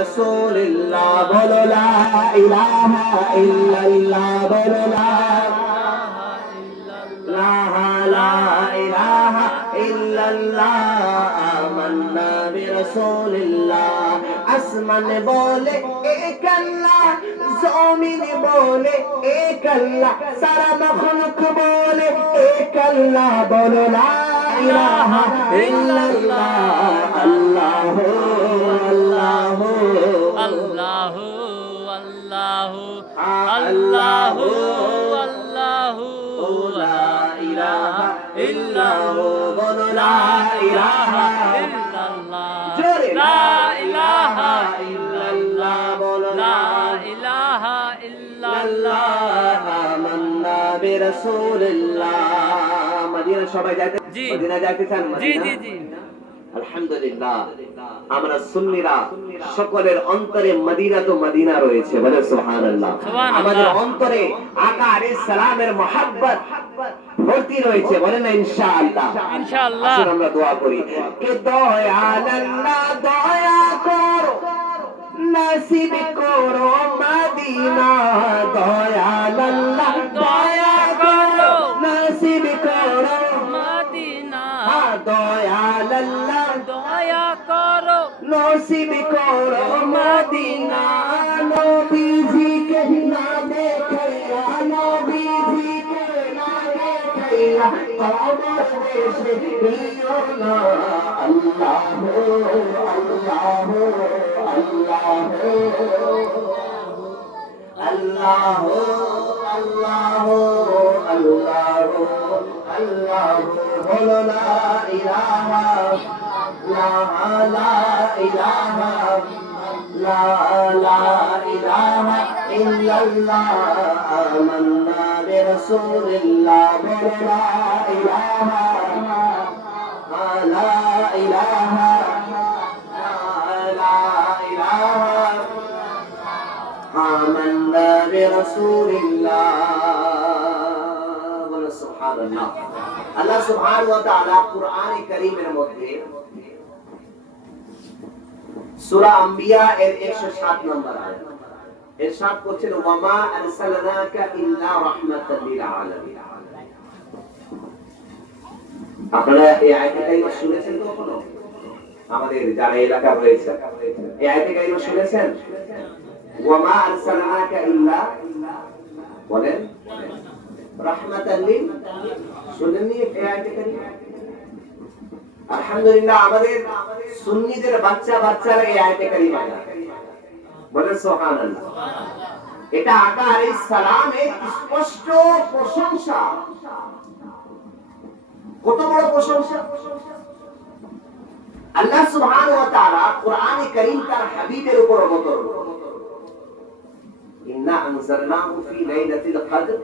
বিরাসূলিল্লাহ বলো লা ইলাহা ইল্লাল্লাহ বলো লা ইলাহা ইল্লাল্লাহ আমান্না বিরাসূলিল্লাহ আসমান বলে এক আল্লাহ জমিন বলে এক আল্লাহ সারা মখলুক বলে এক আল্লাহ বলো লা ইলাহা ইল্লাল্লাহ আল্লাহু আল্লাহু আল্লাহু আল্লাহু আল্লাহু আল্লাহু লা ইলাহা ইল্লাল্লাহু বলো লা ইলাহা ইল্লাল্লাহ জোরে লা ইলাহা ইল্লাল্লাহ বলো লা ইলাহা ইল্লাল্লাহ আমান্না বিরাসূলিল্লাহ মদিনা সবাই যাইতে জি। মদিনা যাইতে চান জি মদিনা? জি জি আলহামদুলিল্লাহ আমরা সুন্নিরা সকলের অন্তরে মদিনা তো মদিনা রয়েছে বলে সুবহানাল্লাহ সুবহানাল্লাহ। আমাদের অন্তরে আকা আলাইহিস সালামের মহব্বত ভর্তি রয়েছে বলে না ইনশাআল্লাহ ইনশাআল্লাহ। আসুন আমরা দোয়া করি কে দয়াল আল্লাহ দয়া করো নসিব করো মদিনা দয়াল আল্লাহ দয়া করো নসিব করো মদিনা দয়াল আল্লাহ দয়া করো নসিব করো মদিনা নবীজিকে না দেখাইয়া নবীজিকে না দেখাইয়া কবর দেশে দিও না আল্লাহু আল্লাহু আল্লাহু আল্লাহু আল্লাহু আল্লাহু আল্লাহু বলো লা ইলাহা লা ইলাহা লা ইলাহা ইল্লাল্লাহ আমান্না বিরাসূলিল্লাহ বলো লা ইলাহা লা ইলাহা আমান্না বিরাসূলিল্লাহ বলো সুবহানাল্লাহ আল্লাহ সুবহানাহু ওয়া তাআলা কুরআনে কারীমের মধ্যে সূরা আম্বিয়া এর 107 নম্বর আয়াত ইরশাদ করছেন ওয়া মা আরসালনাকা ইল্লা রাহমাতাল লিল আলামিন আপনারা এই আয়াতটা শুনেছেন কখনো আমাদের যারা এলাকা রয়েছে এই আয়াতটা শুনেছেন ওয়া মা আরসালনাকা ইল্লা বলেন রাহমাতাল লিল শুনেননি এই আয়াতটা আলহামদুলিল্লাহ আমাদের সুন্নিদের বাচ্চারা এই আয়াতে কারিমা জানে বলেন সুবহানাল্লাহ এটা আকা আলাইহিস সালামের স্পষ্ট প্রশংসা কত বড় প্রশংসা আল্লাহ সুবহানাহু ওয়া তাআলা কুরআনে কারীম তার হাবিবের উপর অবতীর্ণ ইন্না আনজালনাহু ফি লাইলাতিল কদর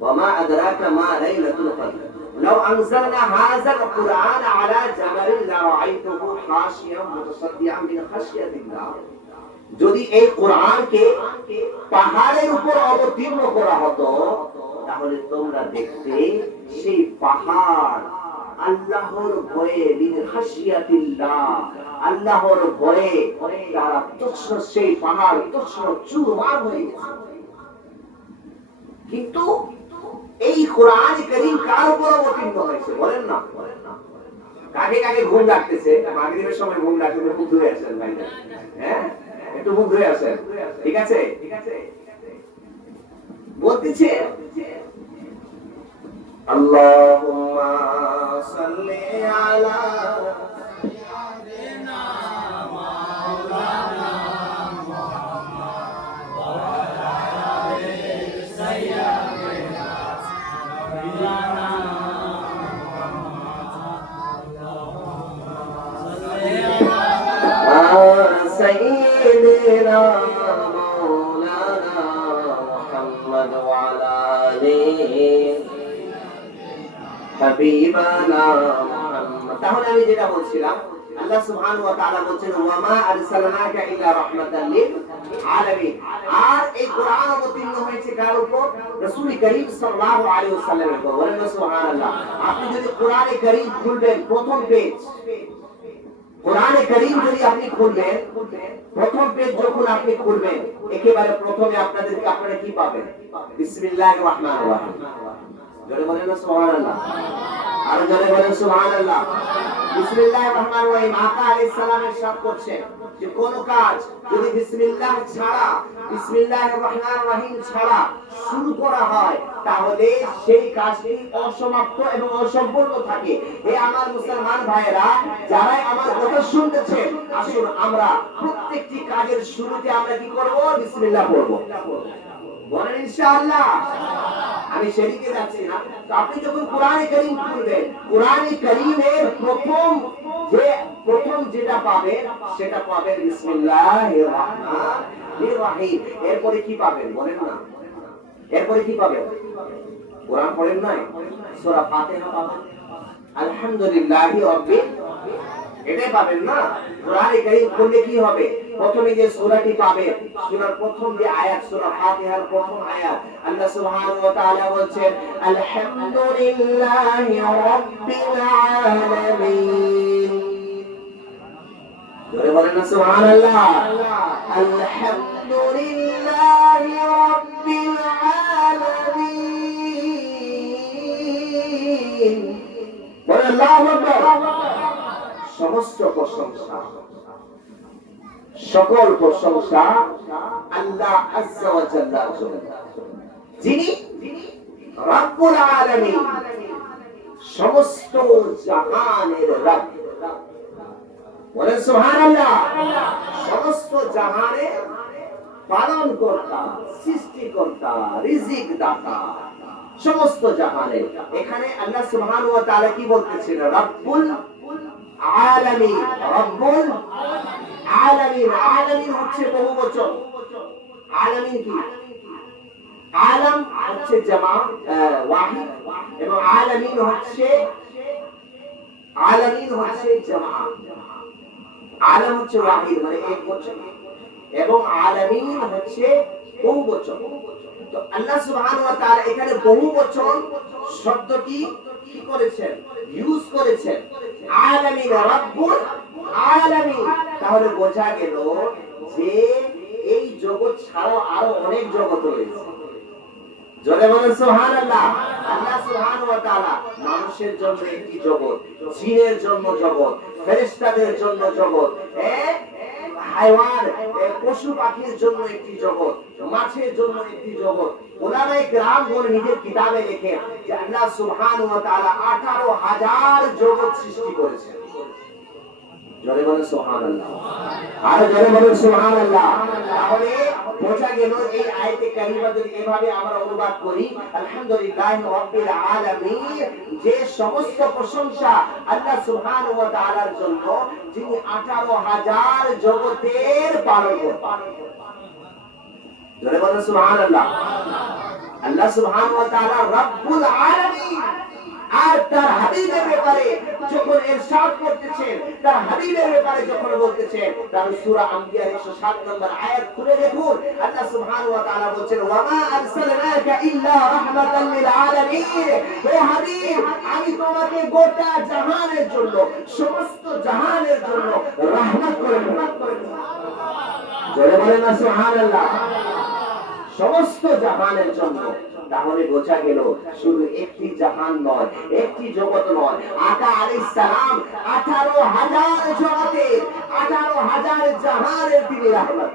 ওয়া মা আদরাকা মা লাইলাতুল কদর لو أنزلنا هذا القرآن على جبل لرأيته خاشعا متصدعا من خشية الله যদি এই কোরআনকে পাহাড়ের উপর অবতীর্ণ করা হতো তাহলে তোমরা দেখতে সেই পাহাড় আল্লাহর ভয়ে মিন খাশিয়াতিল্লাহ আল্লাহর ভয়ে তারা তুচ্ছ সেই পাহাড় তুচ্ছ চুরমার হয়ে গেছে কিন্তু এই কোরআন কারীম কার উপর অবতীর্ণ হয়েছে বলেন না কাকে কাকে ঘুম লাগতেছে মাগরিবের সময় ঘুম লাগতেছে মুখ ধুয়ে আসেন ভাই হ্যাঁ একটু মুখ ধুয়ে আসেন ঠিক আছে বলতেছে আল্লাহুম্মা সাল্লি আলা সাইয়্যিদিনা মাওলানা মুহাম্মদ ওয়া আলা আলিহি সাইয়্যিদিনা মাওলানা سيدنا مولانا محمد وعلى آله حبيبنا محمد তাহলে আমি যেটা বলছিলাম আল্লাহ সুবহানাহু ওয়া তাআলা বলেন ওয়া মা আরসালনাকা ইল্লা রাহমাতাল লিল আলামিন আর এই কোরআন অবতীর্ণ হয়েছে কার উপর রাসূল করিম সাল্লাল্লাহু আলাইহি ওয়াসাল্লামের উপর বলেন সুবহানাল্লাহ আপনি যদি কোরআনে কারীম খুলবেন প্রথম পেজ কোরআনে কারীম যদি আপনি খুলবেন, প্রথম পেজ যখন আপনি খুলবেন, একেবারে প্রথমে আপনারা কি পাবেন? বিসমিল্লাহির রহমানির রহিম। জোরে বলেন না সুবহানাল্লাহ। আর জোরে বলেন সুবহানাল্লাহ। বিসমিল্লাহির রহমানির রহিম। আকা আলাইহিস সালাম ইরশাদ করছেন যে কোন কাজ যদি বিসমিল্লাহ ছাড়া, বিসমিল্লাহির রহমানির রহিম ছাড়া শুরু করা হয়, তাহলে সেই কাজটি অসমাপ্ত এবং অসম্পূর্ণ থাকে। হে আমার মুসলমান ভাইয়েরা, যারাই আমার কথা শুনতেছেন, আসুন আমরা প্রত্যেকটি কাজের শুরুতে আমরা কি করব? বিসমিল্লাহ পড়ব। বলেন ইনশাআল্লাহ। আমি সেদিকে যাচ্ছি না। তো আপনি যখন কোরআনে কারীম খুলবেন, কোরআনে কারীমের প্রথম যেটা পাবেন সেটা পাবেন বিসমিল্লাহির রহমানির রহিম। এরপরে কি পাবেন বলেন না? এরপরে কি পাবেন? কোরআন পড়েন নাই? সূরা ফাতিহা পাবেন, আলহামদুলিল্লাহি রাব্বিল, এটাই পাবেন না? কোরআনে কারীম পড়লে কি হবে? প্রথমে যে সূরাটি পাবেন, সূরার প্রথম যে আয়াত, সূরা ফাতিহার প্রথম আয়াত, আল্লাহ সুবহানাহু ওয়া তাআলা বলেন আলহামদুলিল্লাহি রাব্বিল আলামিন। জোরে বলেন না সুবহানাল্লাহ। আলহামদুলিল্লাহি রাব্বিল আলামিন। বলেন আল্লাহু আকবার। সমস্ত প্রশংসা, সকল প্রশংসা আল্লাহ আযজা ওয়া জাল্লার জন্য, যিনি রব্বুল আলামিন, সমস্ত জাহানের রব। বলেন সুবহানাল্লাহ। সমস্ত জাহানের পালন কর্তা, সৃষ্টিকর্তা, রিজিক দাতা, সমস্ত জাহানের। এখানে আল্লাহ সুবহানাহু ওয়া তাআলা কি বলতেছেন? রব্বুল আলামিন। রব্বুল আলামিন। আলামিন হচ্ছে বহুবচন। আলামিন কি? আলাম হচ্ছে জামা ওয়াহিদ, এবং আলামিন হচ্ছে জামা। আলাম হচ্ছে ওয়াহিদ মানে এক বচন, এবং আলামিন হচ্ছে বহুবচন। তো আল্লাহ সুবহানাহু ওয়া তাআলা এখানে বহুবচন শব্দটি কি করেছেন? ইউজ করেছেন। আলামিন, রব্বুল আলামিন। তাহলে বোঝা গেল যে এই জগৎ ছাড়াও আরো অনেক জগৎ রয়েছে। জোরে বলেন সুবহানাল্লাহ। আল্লাহ সুবহানাহু ওয়া তাআলা মানুষের জন্য একটি জগৎ, জিনের জন্য জগৎ, ফেরেশতাদের জন্য জগৎ, হায়াওয়ান পশু পাখির জন্য একটি জগৎ, মাছের জন্য একটি জগৎ। উলামায়ে কেরাম বলে নিজের কিতাবে লেখেন যে আল্লাহ সুবহানাহু ওয়া তাআলা 18,000 জগৎ সৃষ্টি করেছেন। জোরে বলেন সুবহানাল্লাহ। আর জোরে বলেন সুবহানাল্লাহ। তাহলে বোঝা গেল এই আয়াতে কারিমা যদি এভাবে আমরা অনুবাদ করি, আলহামদুলিল্লাহি রাব্বিল আলামিন, যে সমস্ত প্রশংসা আল্লাহ সুবহানাহু ওয়া তাআলার জন্য, যিনি 18,000 জগতের পালনকর্তা। জোরে বলেন সুবহানাল্লাহ। আল্লাহ সুবহানাহু ওয়া তাআলা রব্বুল আলামিন। আর তার হাবিবের ব্যাপারে যখন ইরশাদ করতেছেন, তার হাবিবের ব্যাপারে যখন বলতেছেন, তার সূরা আম্বিয়ার 107 নম্বর আয়াত খুলে দেখুন। আল্লাহ সুবহানাহু ওয়া তাআলা বলেন ওয়া মা আরসালনাকা ইল্লা রাহমাতাল লিল আলামিন। হে হাবিব, আমি তোমাকে গোটা জাহানের জন্য, সমস্ত জাহানের জন্য রহমত করে দিয়েছি। জোরে বলেন না সুবহানাল্লাহ। সমস্ত জাহানের জন্য। তাহলে বোঝা গেল শুধু একটি জাহান নয়, একটি জগৎ নয়। আকা আলাইহিস সালাম 18,000 জগতের, 18,000 জাহানের তিনি রহমত।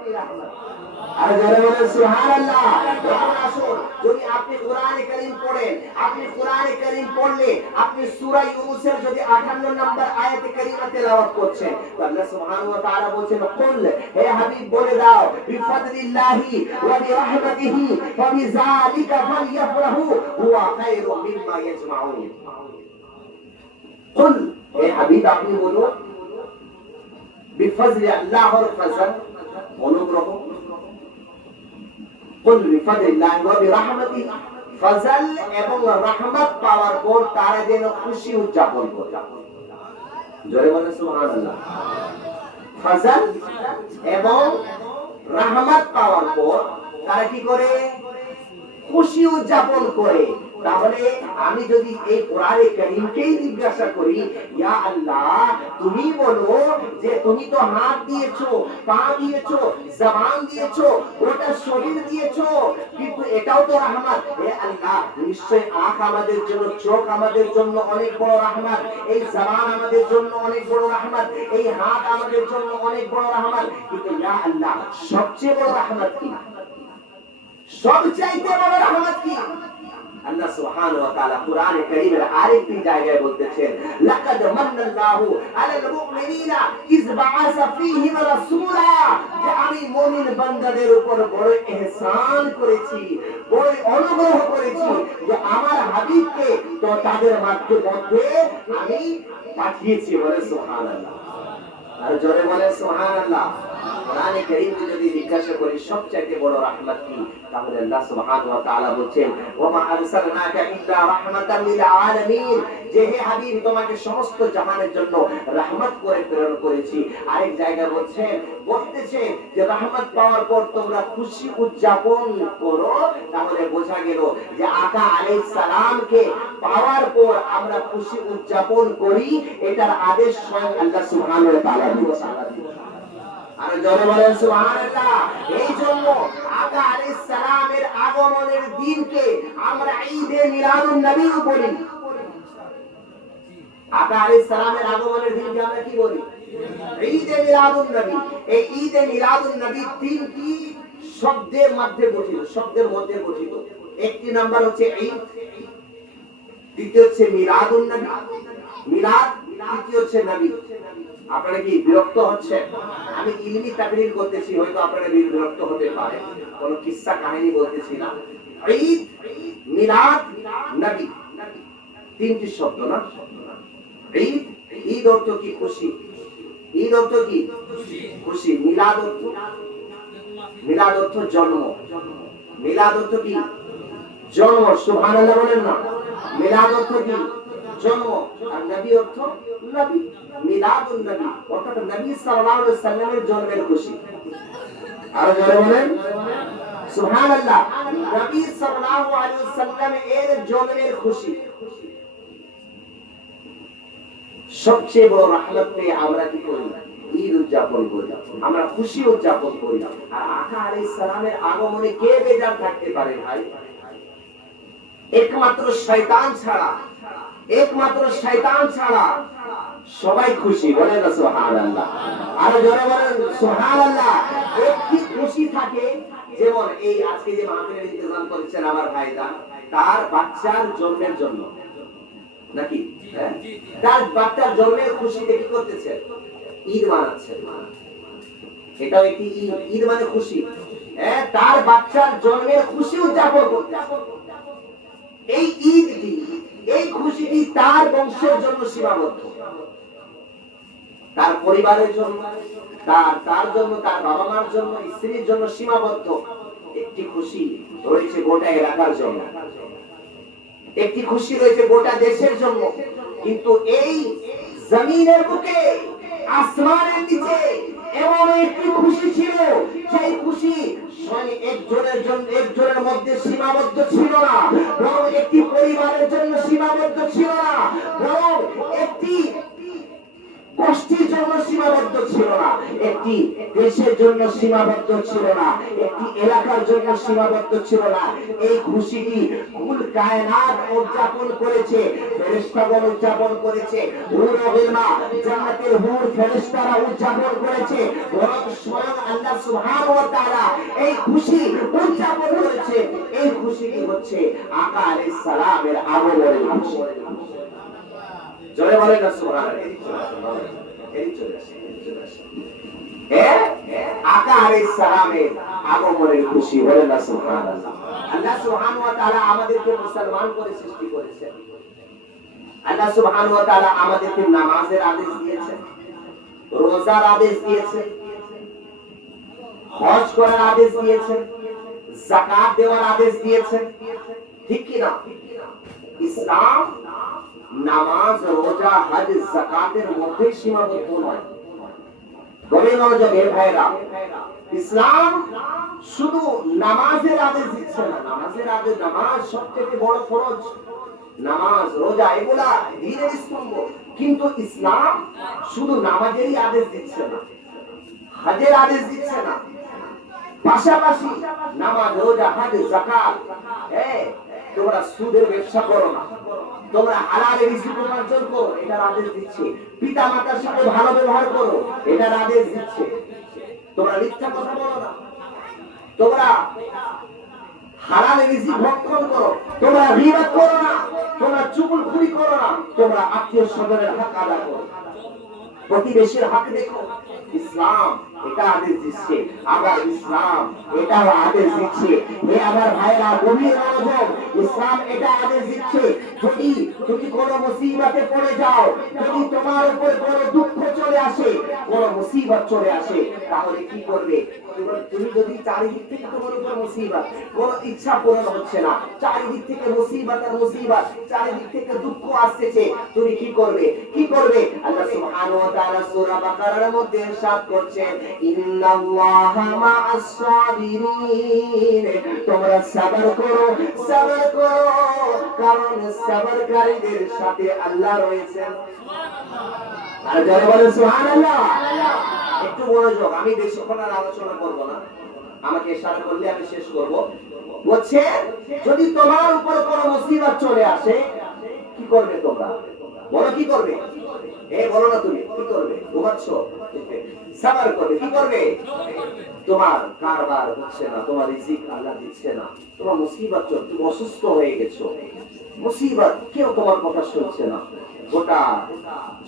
আর যারা বলেন সুবহানাল্লাহ। এখন আসুন, যদি আপনি কোরআনে কারীম পড়েন, আপনি কোরআনে কারীম পড়লে আপনি সূরা ইউনূসের যদি 58 নম্বর আয়াতে কারীমা তেলাওয়াত করছেন, তো আল্লাহ সুবহানাহু ওয়া তাআলা বলেন কুল, হে হাবিব বলে দাও, বিফাদলিল্লাহি ওয়া বিরহমাতিহি ফাবিযালিকা ফালইফরাহু হুয়া খায়রুম মিম্মা ইয়াজমাউন। কুল, হে হাবিব আপনি বলুন, বিফাজলি, আল্লাহর ফজল, অনুগ্রহ, কুল বিফাদলিল্লাহি ওয়া বিরহমাতিহি, ফজল এবং রহমত পাওয়ার পর তারা যেন খুশি উদযাপন করে। জোরে বলেন সুবহানাল্লাহ। ফজল এবং রহমত পাওয়ার পর তারা কি করে? খুশি উদযাপন করে। তাহলে আমি যদি এই কোরআনে কারীমকেই জিজ্ঞাসা করি, ইয়া আল্লাহ তুমি বলো যে তুমি তো হাত দিয়েছো, পা দিয়েছো, জবান দিয়েছো, গোটা শরীর দিয়েছো, কিন্তু এটাও তো রহমত। হে আল্লাহ নিশ্চয় আঁখ আমাদের জন্য, চোখ আমাদের জন্য অনেক বড় রহমত, এই জবান আমাদের জন্য অনেক বড় রহমত, এই হাত আমাদের জন্য অনেক বড় রহমত, কিন্তু ইয়া আল্লাহ সবচেয়ে বড় রহমত কি? সবচাইতে বড় রহমত কি? আল্লাহ সুবহানাহু ওয়া তাআলা কোরআনে কারীমের আরেকটি জায়গায় বলতেছেন, লাকাদ মান্নাল্লাহু আলাল মুমিনিনা ইয বাআসা ফীহিম রাসূলা, যে আমি মুমিন বান্দাদের উপর বড় ইহসান করেছি, বড় অনুগ্রহ করেছি যে আমার হাবিবকে তো তাদের মধ্যে আমি পাঠিয়েছি। বলে সুবহানাল্লাহ, আর জোরে বলে সুবহানাল্লাহ। কোরআনে কারীমকে যদি জিজ্ঞাসা করি সবচেয়ে বড় রহমত কি, তাহলে আল্লাহ সুবহানাহু ওয়া তাআলা বলেন, ওয়া মা আরসালনাকা ইল্লা রাহমাতাল লিল আলামিন, যে হে হাবিব তোমাকে সমস্ত জাহানের জন্য রহমত করে প্রেরণ করেছি। আরেক জায়গায় বলতেছে যে রহমত পাওয়ার পর তোমরা খুশি উদযাপন করো। তাহলে বোঝা গেল যে আকা আলাইহিস সালামকে পাওয়ার পর আমরা খুশি উদযাপন করি, এটার আদেশ স্বয়ং আল্লাহ সুবহানাহু ওয়া তাআলা দিয়েছেন। আর জোরে বলেন সুবহানাল্লাহ। এই জন্য আকা আলাইহিস সালামের আগমনের দিনকে আমরা ঈদে মিলাদুন নবী বলি। আকা আলাইহিস সালামের আগমনের দিনকে আমরা কি বলি? ঈদে মিলাদুন নবী। এই ঈদে মিলাদুন নবী তিনটি শব্দের মধ্যে গঠিত। একটি নাম্বার হচ্ছে ঈদ, দ্বিতীয় হচ্ছে মিলাদুন নবী, মিলাদ, তৃতীয় হচ্ছে নবী। আপনারা কি বিরক্ত হচ্ছেন? আমি ইলমি তাকরীর করতেছি, হয়তো আপনারা বিরক্ত হতে পারে, কোন কিসসা কাহিনী বলতেছি না। ঈদ, মিলাদ, নবী, তিনটি শব্দ না? ঈদ, ঈদ অর্থ কি? খুশি। ঈদ অর্থ কি? খুশি। মিলাদ অর্থ জন্ম। মিলাদ অর্থ কি? জন্ম। সুবহানাল্লাহ বলেন না। মিলাদ অর্থ কি? জন্ম। আর নবী অর্থ নবী। মিলাদুন নবী অর্থাৎ নবী সাল্লাল্লাহু আলাইহি সাল্লামের জন্মের খুশি। আর জোরে বলেন সুবহানাল্লাহ। নবী সাল্লাল্লাহু আলাইহি সাল্লাম এর জন্মের খুশি। সবচেয়ে বড় রহমত পেয়ে আমরা কি করি? ঈদ উদযাপন করি, আমরা খুশি উদযাপন করি। আর আকা আলাইহিস সালামের আগমনে কে বেজার থাকতে পারে ভাই? একমাত্র শয়তান ছাড়া সবাই খুশি। বলেন না সুবহানাল্লাহ। আর জোরে বলেন সুবহানাল্লাহ। একটি খুশি থাকে, যেমন এই আজকে যে মাহফিলের ইন্তজাম করেছেন আমার ভাইরা, তার বাচ্চার জন্মের জন্য নাকি? হ্যাঁ, তার বাচ্চার জন্মের খুশিতে কি করতেছে? ঈদ মানাচ্ছে। এটাও একটি ঈদ মানে খুশি। হ্যাঁ, তার বাচ্চার জন্মের খুশি উদযাপন করতেছে। এই ঈদটি, এই খুশিটি তার বংশের জন্য সীমাবদ্ধ, তার পরিবারের জন্য, তার জন্য, তার বাবা মার জন্য, স্ত্রীর জন্য সীমাবদ্ধ। একটি খুশি রয়েছে গোটা এলাকার জন্য, একটি খুশি রয়েছে গোটা দেশের জন্য। কিন্তু এই জমিনের বুকে, আসমানের নিচে এমন একটি খুশি ছিল, সেই খুশি একজনের মধ্যে সীমাবদ্ধ ছিল না, বরং একটি পরিবারের জন্য সীমাবদ্ধ ছিল না, বরং একটি গোষ্ঠীর জন্য সীমাবদ্ধ ছিল না, একটি দেশের জন্য সীমাবদ্ধ ছিল না, একটি এলাকার জন্য সীমাবদ্ধ ছিল না। এই খুশিটি কুল কায়নাত উদযাপন করেছে, ফেরেশতাগণ উদযাপন করেছে, হুর ও গিলমা, জান্নাতের হুর ফেরেশতারা উদযাপন করেছে, বরং স্বয়ং আল্লাহ সুবহানাহু ওয়া তাআলা এই খুশি উদযাপন করেছে। এই খুশিটি হচ্ছে আকা আলাইহিস সালামের আগমনের খুশি। জয় বলেন না সুবহানাল্লাহ। আকা আলাইহিস সালামের আগমনের খুশি। বলেন না সুবহানাল্লাহ। আল্লাহ সুবহানাহু ওয়া তাআলা আমাদেরকে মুসলমান করে সৃষ্টি করেছেন। আল্লাহ সুবহানাহু ওয়া তাআলা আমাদেরকে নামাজের আদেশ দিয়েছেন, রোজার আদেশ দিয়েছেন, হজ করার আদেশ দিয়েছেন, যাকাত দেওয়ার আদেশ দিয়েছেন। ঠিক কি না? ইসলাম নামাজ, রোজা, হজ, যাকাতের মধ্যে সীমাবদ্ধ নয়। গভীর মনোযোগ হে ভাইরা, ইসলাম শুধু নামাজের আদেশ দিচ্ছে না, নামাজের আদেশ, নামাজ সবচেয়ে বড় ফরজ, নামাজ রোজা এগুলা দ্বীনের স্তম্ভ, কিন্তু ইসলাম শুধু নামাজেরই আদেশ দিচ্ছে না, হজের আদেশ দিচ্ছে না, পাশাপাশি নামাজ রোজা হজ যাকাত, তোমরা সুদের ব্যবসা করো না, তোমরা হালাল রিজিক উপার্জন করো, এটার আদেশ দিচ্ছে। পিতা মাতার সাথে ভালো ব্যবহার করো, এটার আদেশ দিচ্ছে। তোমরা মিথ্যা কথা বলো না, তোমরা হালাল রিজিক ভক্ষণ করো, তোমরা গীবত করো না, তোমরা চুগলখড়ি করো না, তোমরা আত্মীয় স্বজনের হক আদায় করো, প্রতিবেশীর হক দেখো। ইসলাম এটা আদেশ দিচ্ছে, আবার ইসলাম এটাও আদেশ দিচ্ছে। হে আমার ভাইরা, গভীর মনোযোগ, ইসলাম এটা আদেশ দিচ্ছে, যদি তুমি কোনো মুসিবতে পড়ে যাও, যদি তোমার উপর কোনো দুঃখ চলে আসে, কোনো মুসিবত চলে আসে, তাহলে কি করবে? তুমি যদি চারিদিক থেকে তোমার উপর মুসিবত, কোনো ইচ্ছা পূরণ হচ্ছে না, চারিদিক থেকে মুসিবত আর মুসিবত, চারিদিক থেকে দুঃখ আসছে, তুমি কি করবে? কি করবে? আল্লাহ সুবহানাহু ওয়া তাআলা সূরা বাকারার মধ্যে ইরশাদ করছেন, ইন্নাল্লাহা মা'আস সাবিরিন, তোমরা সবর করো, সবর করো, কারণ সবরকারীদের সাথে আল্লাহ রয়েছেন। সুবহানাল্লাহ। আর যারা বলে সুবহানাল্লাহ, একটু মনোযোগ, আমি বেশিক্ষণ আর আলোচনা করব না, আমাকে ইশারা করলে আমি শেষ করব। বলছে যদি তোমার উপর কোনো মুসিবত চলে আসে, কি করবে তোমরা? বলো কি করবে? বলো না, তুমি কি করবে? ঘুমাচ্ছ, সবর করবে। কি করবে? তোমার কারবার হচ্ছে না, তোমার রিজিক আল্লাহ দিচ্ছে না, তোমার মুসিবত চলছে, তুমি অসুস্থ হয়ে গেছো, মুসিবত, কেউ তোমার কথা শুনছে না, গোটা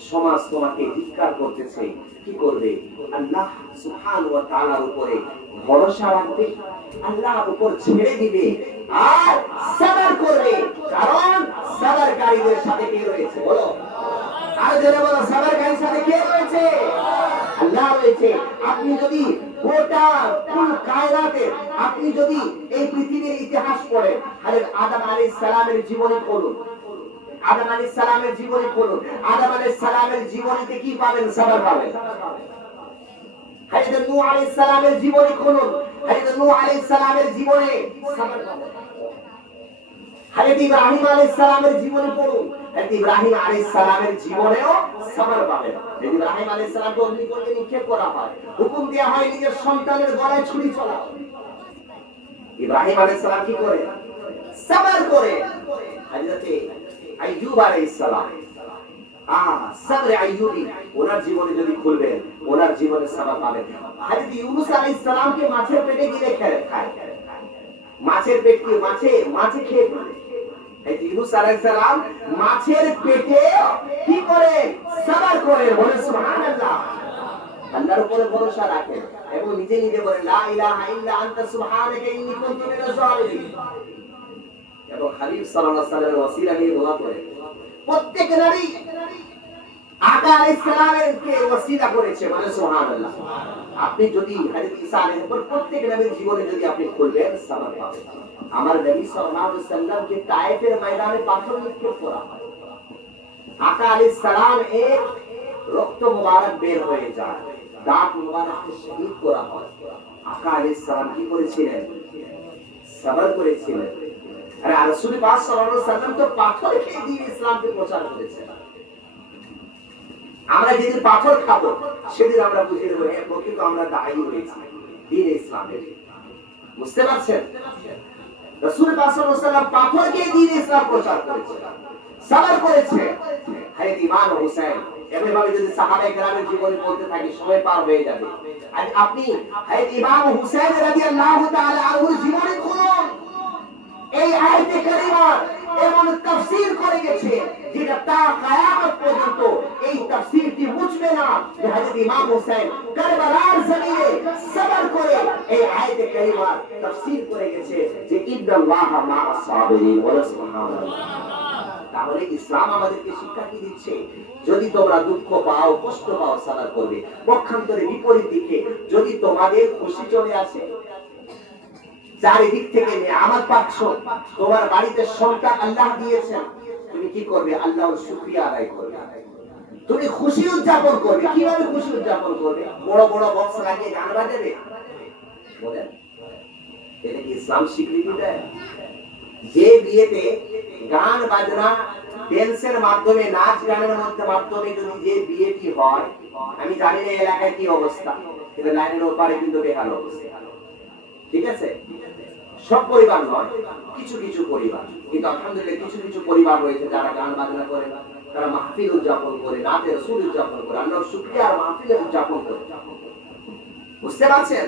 সমাজ তোমাকে ধিক্কার করতেছে, কি করবে? আল্লাহ সুবহানাহু ওয়া তাআলার উপরে ভরসা রাখবে, আল্লাহর উপর ছেড়ে দিবে আর সবর করবে, কারণ সবরকারীদের সাথে কে রয়েছে? বলো আর যারা বলো, সবরকারীর সাথে কে রয়েছে? আল্লাহ রয়েছে। আপনি যদি গোটা কুল কায়নাতে, আপনি যদি এই পৃথিবীর ইতিহাস পড়েন, হযরত আদম আলাইহিস সালামের জীবনী পড়ুন, আদম আলাইহিস সালামের জীবনী পড়ুন, আদম আলাইহিস সালামের জীবনীতে কি পাবেন? সবর পাবেন। হযরত নূহ আলাইহিস সালামের জীবনী পড়ুন, হযরত নূহ আলাইহিস সালামের জীবনে সবর পাবেন। হযরত ইব্রাহিম আলাইহিস সালামের জীবনী পড়ুন, হযরত ইব্রাহিম আলাইহিস সালামের জীবনেও সবর পাবেন। হযরত ইব্রাহিম আলাইহিস সালামকে অগ্নিকুণ্ডে নিক্ষেপ করা হয়, হুকুম দেওয়া হয় নিজের সন্তানের গলায় ছুরি চালাও। ইব্রাহিম আলাইহিস সালাম কি করে? সবর করে। হযরত আইয়ুব আলাইহিস সালাম, সবর আইয়ুবী, ওনার জীবনে যদি খুলবেন, ওনার জীবনে সবর পাবেন। হযরত ইউনূস আলাইহিস সালামকে মাছের পেটে গিয়ে খায়, মাছের পেট কি মাছে খেয়ে ফেলে। ইউনূস আলাইহিস সালাম মাছের পেটে কি করে? সবর করে। বলে সুবহানাল্লাহ। আল্লাহর উপরে ভরসা রাখেন এবং নিজে নিজে বলেন, লা ইলাহা ইল্লা আনতা সুবহানাকা ইন্নী কুনতু মিনাজ জালিমিন। এবং হাবিব সাল্লাল্লাহু আলাইহি ওয়াসাল্লামের ওসিলা নিয়ে দোয়া করে। প্রত্যেক নবী আদম আলাইহিস সালামকে ওসিলা করেছে। বলে সুবহানাল্লাহ। আপনি যদি হযরত ঈসা আলাইহিস সালাম প্রত্যেক নবীর জীবনে যদি আপনি খুলবেন, সবর পাবেন। আমার নবী সাল্লাল্লাহু আলাইহি ওয়াসাল্লামকে তায়েফের ময়দানে পাথর নিক্ষেপ করা হয়, আকা আলাইহিস সালাম এক রক্ত মুবারক বের হয়ে যায়, দাঁত মুবারককে শহীদ করা হয়। আকা আলাইহিস সালাম কি করেছিলেন? সবর করেছিলেন। আর রাসূল পাক সাল্লাল্লাহু আলাইহি ওয়াসাল্লাম তো পাথর খেয়ে দ্বীন ইসলামকে প্রচার করেছেন। আমরা যেদিন পাথর খাবো, সেদিন আমরা বুঝে নেব, হ্যাঁ প্রকৃত আমরা দায়ী হয়েছি দ্বীন ইসলামের। বুঝতে পারছেন? রাসূল পাক সাল্লাল্লাহু আলাইহি ওয়াসাল্লাম পাথর খেয়ে দ্বীন ইসলাম প্রচার করেছেন, সবর করেছে। হযরত ইমাম হুসাইন, এভাবে যদি সাহাবায়ে কেরামের জীবনী বলতে থাকি, সময় পার হয়ে যাবে। আজ আপনি হযরত ইমাম হুসাইন রাদিয়াল্লাহু তাআলা আনহুর জীবনী খুলুন, এই আয়াতে কারিমার এমন তাফসীর করে গেছে যেটা তা কিয়ামত পর্যন্ত এই তাফসীরটি বুঝবে না যে হযরত ইমাম হুসাইন কারবালার জমিনে সবর করে এই আয়াতে কারিমার তাফসীর করে গেছে যে ইন্নাল্লাহা মা'আস সাবিরিন। ওয়া সুবহানাল্লাহ। তাহলে ইসলাম আমাদেরকে শিক্ষা কি দিচ্ছে? যদি তোমরা দুঃখ পাও, কষ্ট পাও, সবর করবে। পক্ষান্তরে বিপরীত দিকে যদি তোমাদের খুশি চলে আসে, চারিদিক থেকে নিয়ামত পাচ্ছ, তোমার বাড়িতে সন্তান আল্লাহ দিয়েছেন, তুমি কি করবে? আল্লাহর শুকরিয়া আদায় করবে, তুমি খুশি উদযাপন করবে। কিভাবে খুশি উদযাপন করবে? বড় বড় বক্স লাগিয়ে গান বাজাবে? বলেন এটা কি ইসলাম স্বীকৃতি দেয়? যে বিয়েতে গান বাজনা ড্যান্সের মাধ্যমে নাচ গানের মাধ্যমে যদি যে বিয়েটি হয়, আমি জানি না এলাকায় কি অবস্থা, কিন্তু লাইনের ওপারে কিন্তু বেহাল অবস্থা। ঠিক আছে, সব পরিবার নয়, কিছু কিছু পরিবার, কিন্তু আলহামদুলিল্লাহ কিছু কিছু পরিবার রয়েছে যারা গান বাজনা করে, তারা মাহফিল উদযাপন করে, নাচে রাসূল উদযাপন করে, আল্লাহর শুকরিয়া আর মাহফিল উদযাপন করে। বুঝতে পারছেন?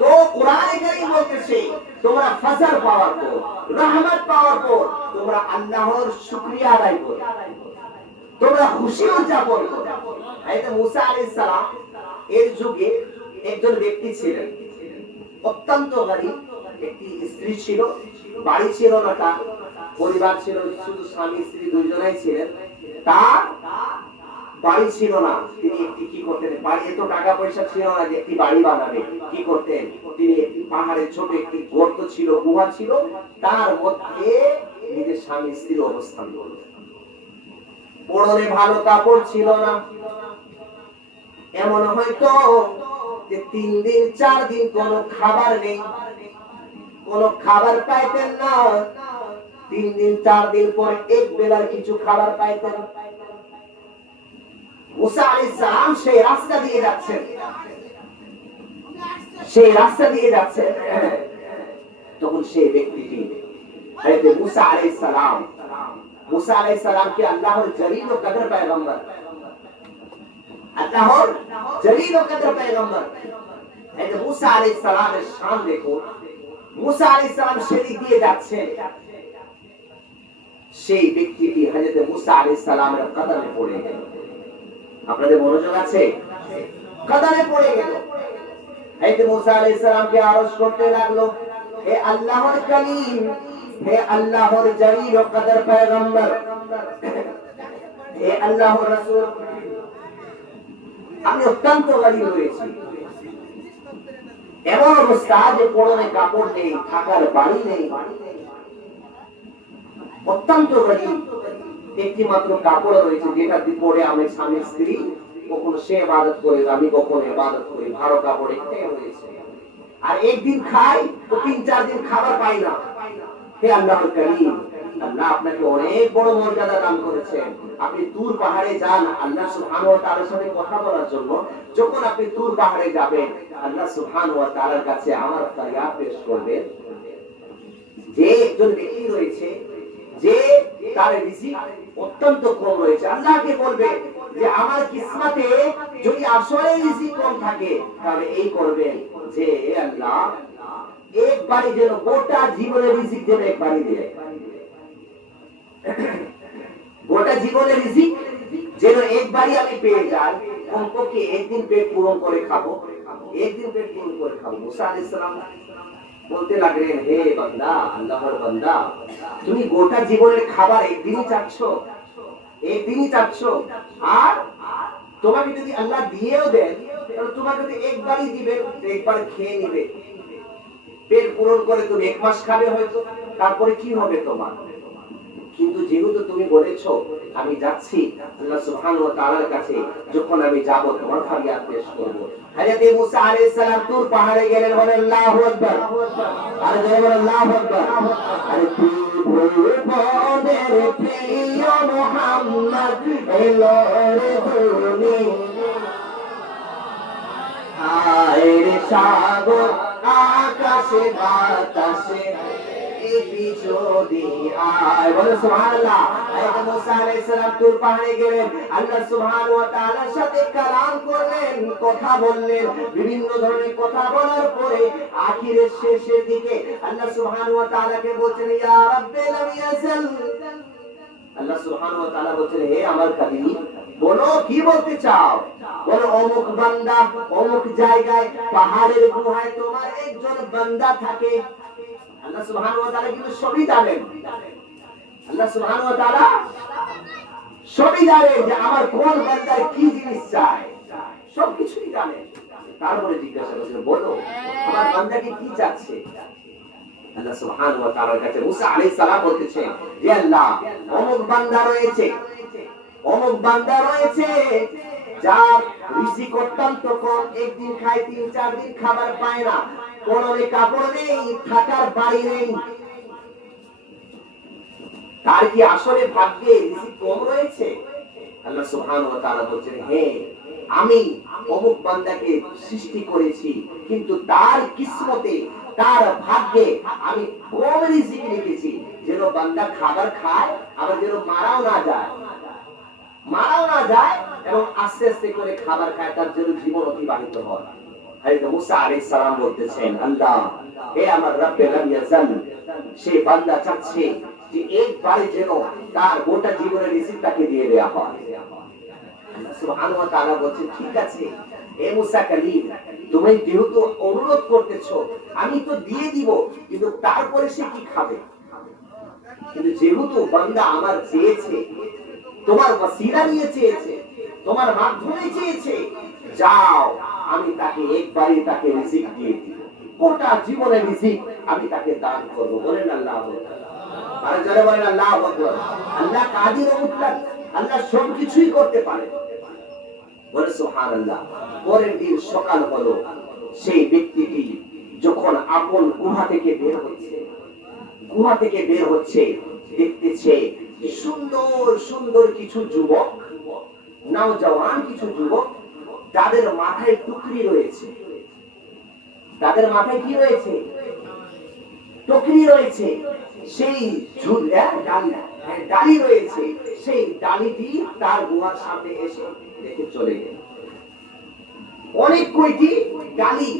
তো কোরআনে কারীম বলতেছে তোমরা ফজর পাওয়ার পর, রহমত পাওয়ার পর তোমরা আল্লাহর শুকরিয়া আদায় করো, তোমরা খুশি উদযাপন করো। হযরত মুসা আলাইহিস সালাম এর যুগে একজন ব্যক্তি ছিলেন, অত্যন্ত গরীব, একটি স্ত্রী ছিল, বাড়ি ছিল না, তার পরিবার ছিল, শুধু স্বামী স্ত্রী দুইজনেই ছিলেন, তার বাড়ি ছিল না। তিনি একটি কি করতেন, বাড়ি এত টাকা পয়সা ছিল না যে একটি বাড়ি বানাবে, কি করতেন তিনি, একটি পাহাড়ের ছোট একটি গর্ত ছিল, গুহা ছিল, তার মধ্যে নিজের স্বামী স্ত্রী অবস্থান করতেন। পরনে ভালো কাপড় ছিল না, এমন হয়তো যে 3 দিন 4 দিন কোনো খাবার নেই, কোনো খাবার পাইতেন না। 3 দিন 4 দিন পর এক বেলার কিছু খাবার পাইতেন। মুসা আলাইহিস সালাম সেই রাস্তা দিয়ে যাচ্ছেন, তখন সেই ব্যক্তিটি হযরত মুসা আলাইহিস সালাম কি আল্লাহর জলিল ও কদর পয়গম্বর, আল্লাহর জলিল ও কদর পয়গম্বর। হযরত মুসা আলাইহিস সালামের শান দেখো, মুসা আলাইহিস সালাম সেদিক দিয়ে যাচ্ছেন, সেই ব্যক্তিটি হযরত মুসা আলাইহিস সালামের কদমে পড়ে গেল। আপনাদের মনোযোগ আছে? কদমে পড়ে গেল। হযরত মুসা আলাইহিস সালামকে আরজ করতে লাগলো, হে আল্লাহর কলিম, হে আল্লাহর জলিল ও কদর পয়গম্বর, হে আল্লাহর রাসূল, আমি অত্যন্ত গরীব রয়েছি, এমন অবস্থা যে পরনে কাপড় নেই, থাকার বাড়ি নেই, অত্যন্ত গরীব, একটি মাত্র কাপড় রয়েছে যেটা পরে আমি স্বামী স্ত্রী, কখনো সে ইবাদত করে, আমি কখনো ইবাদত করি, ভালো কাপড় একটাই রয়েছে, আর একদিন খাই তো 3-4 দিন খাবার পাই না। হে আল্লাহর করিম, আল্লাহ আপনাকে অনেক বড় মর্যাদা দান করেছেন, আপনি তুর পাহাড়ে যান আল্লাহ সুবহানাহু ওয়া তাআলার সাথে কথা বলার জন্য। যখন আপনি তুর পাহাড়ে যাবেন, আল্লাহ সুবহানাহু ওয়া তাআলার কাছে আমার ফরিয়াদ পেশ করবেন। যে একজন ব্যক্তি রয়েছে যে তার রিজিক অত্যন্ত কম রয়েছে, আল্লাহকে বলবে যে আমার কিসমতে যদি আসলে রিজিক কম থাকে তাহলে এই করবেন যে আল্লাহ একবারই যেন গোটা জীবনের রিজিক যেন একবারই দিয়ে, গোটা জীবনের রিজিক যেন একবারই আমি পেয়ে যাই, কমপক্ষে একদিন পেট পূরণ করে খাবো, একদিন পেট পূরণ করে খাবো। মুসা আলাইহিস সালাম বলতে লাগলেন, হে বান্দা, আল্লাহর বান্দা, তুমি গোটা জীবনের খাবার একদিনই চাচ্ছ, একদিনই চাচ্ছ, আর তোমাকে যদি আল্লাহ দিয়েও দেন তাহলে তোমাকে যদি একবারই দিবেন, একবার খেয়ে নিবে, পেট পূরণ করে তুমি 1 মাস খাবে হয়তো, তারপরে কি হবে তোমার? কিন্তু যেহেতু তুমি বলেছো আমি যাচ্ছি আল্লাহ সুবহানাহু ওয়া তাআলার কাছে, যখন আমি যাব তোমার ফরিয়াদ পেশ করব। হযরত মুসা আলাইহিস সালাম তুর পাহাড়ে গেলেন, বলেন আল্লাহু আকবার, আর বলেন আল্লাহু আকবার। আরে তুই বনের প্রিয় মুহাম্মদ এলো রে তুমি, আরে সাগর আকাশে বাতাসে যদি আয়, বলে সুবহানাল্লাহ। হযরত মুসা আলাইহিস সালাম তুর পাহাড়ে গেলেন, আল্লাহ সুবহানাহু ওয়া তাআলার সাথে কালাম করলেন, কথা বললেন, বিভিন্ন ধরনের কথা বলার পরে আখিরের শেষের দিকে আল্লাহ সুবহানাহু ওয়া তাআলাকে বলছেন, ইয়া রাব্বি লাম ইয়াসাল, আল্লাহ সুবহানাহু ওয়া তাআলা বলছেন, হে আমার কলিম, বলো কি বলতে চাও? বলো অমুক বান্দা অমুক জায়গায় পাহাড়ের গুহায় তোমার একজন বান্দা থাকে। আল্লাহ সুবহানাহু ওয়া তাআলা কিন্তু সবই জানেন, আল্লাহ সুবহানাহু ওয়া তাআলা সবই জানেন যে আমার কোন বান্দার কি জিনিস চায়, সবকিছুই জানেন। তারপরে জিজ্ঞাসা করছেন, বলো আমার বান্দাকে কি চাচ্ছে? আল্লাহ সুবহানাহু ওয়া তাআলার কাছে মুসা আলাইহিস সালাম বলতেছেন, হে আল্লাহ, অমুক বান্দা রয়েছে, অমুক বান্দা রয়েছে যার রিজিক অত্যন্ত কম, একদিন খায় 3-4 দিন খাবার পায় না, পরনে কাপড় নেই, থাকার বাড়ি নেই, তার কি আসলে ভাগ্যে রিজিক কম রয়েছে? আল্লাহ সুবহানাহু ওয়া তাআলা বলেন, হ্যাঁ, আমি অমুক বান্দাকে সৃষ্টি করেছি, কিন্তু তার কিসমতে, তার ভাগ্যে আমি কম রিজিক লিখেছি, যেন বান্দা খাবার খায়, আবার যেন মারাও না যায় এবং আস্তে আস্তে করে খাবার খায়, তার যেন জীবন অতিবাহিত হয়। হযরত মুসা আলাইহিস সালাম বলতেছেন, আল্লাহ, হে আমার রব্বে লাম ইয়াজাল, সে বান্দা চাচ্ছে যে একবারে যেন তার গোটা জীবনের রিজিক তাকে দিয়ে দেয়া হয়। আল্লাহ সুবহানাহু ওয়া তাআলা বলেন, ঠিক আছে হে মুসা কালিম, তুমি যেহেতু অনুরোধ করতেছো, আমি তো দিয়ে দিব, কিন্তু তারপরে সে কি খাবে? কিন্তু যেহেতু বান্দা আমার চেয়েছে, তোমার ওসিলা নিয়ে চেয়েছে, তোমার মাধ্যমে চেয়েছে, যাও, আমি তাকে একবারই তাকে রিজিক দিয়ে দিব, গোটা জীবনের রিজিক আমি তাকে দান করব। বলেন আল্লাহু আকবার। আর যারা বলেন আল্লাহু আকবার। আল্লাহ কাদির ও মুতলাক, আল্লাহ সবকিছুই করতে পারে। বলে সুবহানাল্লাহ। পরের দিন সকাল হলো, সেই ব্যক্তিটি যখন আপন গুহা থেকে বের হচ্ছে, দেখতেছে সুন্দর সুন্দর কিছু যুবক, নওজওয়ান কিছু যুবক, তাদের মাথায় টুকরি রয়েছে। তাদের মাথায় কি রয়েছে? টুকরি রয়েছে। সেই ডালি রয়েছে, সেই ডালিটি তার গুহার সামনে এসে রেখে চলে গেল। অনেক কয়টি ডালি,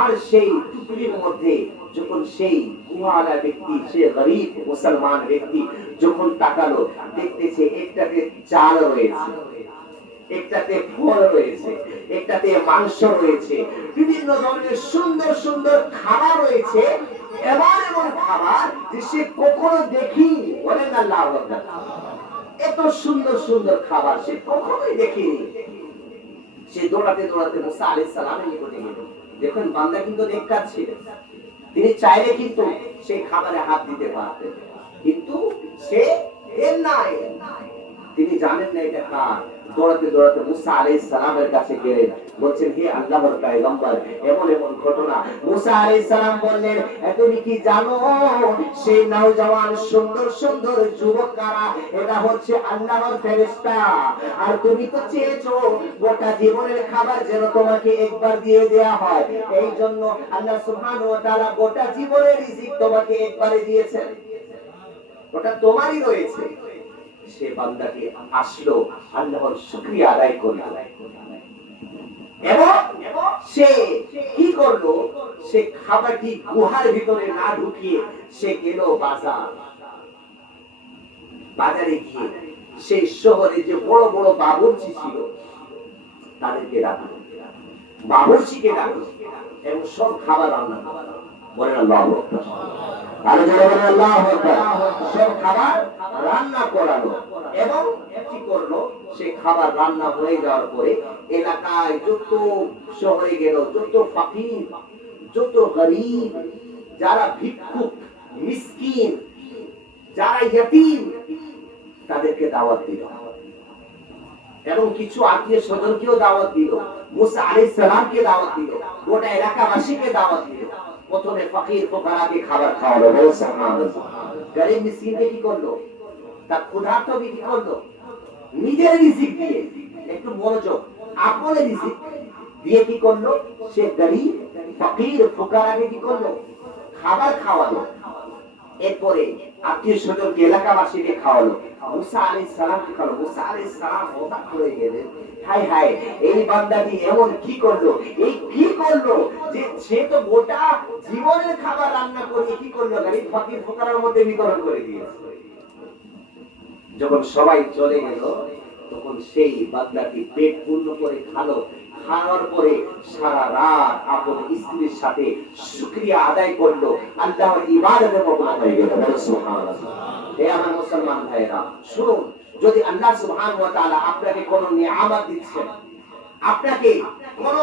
আর সেই টুকরির মধ্যে যখন সেই গুহাওয়ালা ব্যক্তি, সে গরীব মুসলমান ব্যক্তি যখন তাকালো, দেখতেছে একটাতে চাল রয়েছে, একটাতে ফল রয়েছে, একটাতে মাংস রয়েছে, বিভিন্ন ধরনের সুন্দর সুন্দর খাবার রয়েছে, এমন খাবার যে সে কখনো দেখিনি। বলেন আল্লাহু আকবার। এত সুন্দর সুন্দর খাবার সে কখনোই দেখিনি। সে দৌড়াতে দৌড়াতে মুসা আলাইহিস সালামের নিকটে গেল। দেখুন, বান্দা কিন্তু নেককার ছিলেন, তিনি চাইলে কিন্তু সেই খাবারে হাত দিতে পারতেন, কিন্তু সে এর নাই, তিনি জানেন না এটা কার। দৌড়াতে দৌড়াতে মুসা আলাইহিস সালামের কাছে গেলেন, বলছেন, হে আল্লাহর পয়গম্বর, এমন এমন ঘটনা। মুসা আলাইহিস সালাম বললেন, তুমি কি জানো সেই নওজওয়ান সুন্দর সুন্দর যুবক কারা? এটা হচ্ছে আল্লাহর ফেরেশতা। আর তুমি তো চেয়েছো গোটা জীবনের খাবার যেন তোমাকে একবার দিয়ে দেয়া হয়, এই জন্য আল্লাহ সুবহানাহু ওয়া তাআলা গোটা জীবনের রিজিক তোমাকে একবারে দিয়েছেন, ওটা তোমারই রয়েছে। সে বান্দাটি আসলো, আল্লাহর শুকরিয়া আদায় করলো, এবং সে কি করলো? সে খাবারটি গুহার ভিতরে না ঢুকিয়ে সে গেল বাজারে গিয়ে সেই শহরে যে বড় বড় বাবুর্চি ছিল তাদেরকে ডাকলো, বাবুর্চিকে ডাকলো, এবং সব খাবার রান্না করলো। বলেন আল্লাহু আকবার। আর যারা বলেন আল্লাহু আকবার। সব খাবার রান্না করালো, এবং কি করলো? সে খাবার রান্না হয়ে যাওয়ার পরে এলাকায় যত, শহরে গেল, যত ফাকির, যত গরীব, যারা ভিক্ষুক, মিসকিন, যারা ইয়তীম, তাদেরকে দাওয়াত দিল, এবং কিছু আত্মীয় স্বজনকেও দাওয়াত দিল, মুসা আলাইহিস সালামকে দাওয়াত দিল, গোটা এলাকাবাসীকে দাওয়াত দিল। প্রথমে ফকির ফুকারাকে খাবার খাওয়ালো, সুবহানাল্লাহ। গরীব মিসকিনকে কি করলো? তার ক্ষুধার্তকে কি করলো? নিজের রিজিক দিয়ে, একটু মনোযোগ, আপন রিজিক দিয়ে কি করলো? সে গরীব ফকির ফুকারাকে কি করলো? খাবার খাওয়ালো। এরপরে আত্মীয় স্বজনকে, এলাকাবাসীকে খাওয়ালো। মুসা আলাইহিস সালামকে খাওয়ালো। মুসা আলাইহিস সালাম অবাক হয়ে গেলেন, হায় হায়, এই বান্দাটি এমন কি করলো? এই কি করলো যে সে তো গোটা জীবনের খাবার রান্না করে কি করলো? গরীব ফকির ফুকারার মধ্যে বিতরণ করে দিয়েছে। যখন সবাই চলে গেল, তখন সেই বান্দাটি পেট পূর্ণ করে খালো। খাওয়ার পরে সারা রাত আপন স্ত্রীর সাথে শুকরিয়া আদায় করলো, আল্লাহর ইবাদতে মগ্ন হয়ে গেল। সুবহানাল্লাহ। হে আমার মুসলমান ভাইরা, শুনুন, যদি আল্লাহ সুবহানাহু ওয়া তাআলা আপনাকে কোনো নিয়ামত দিচ্ছেন, আপনাকে কোন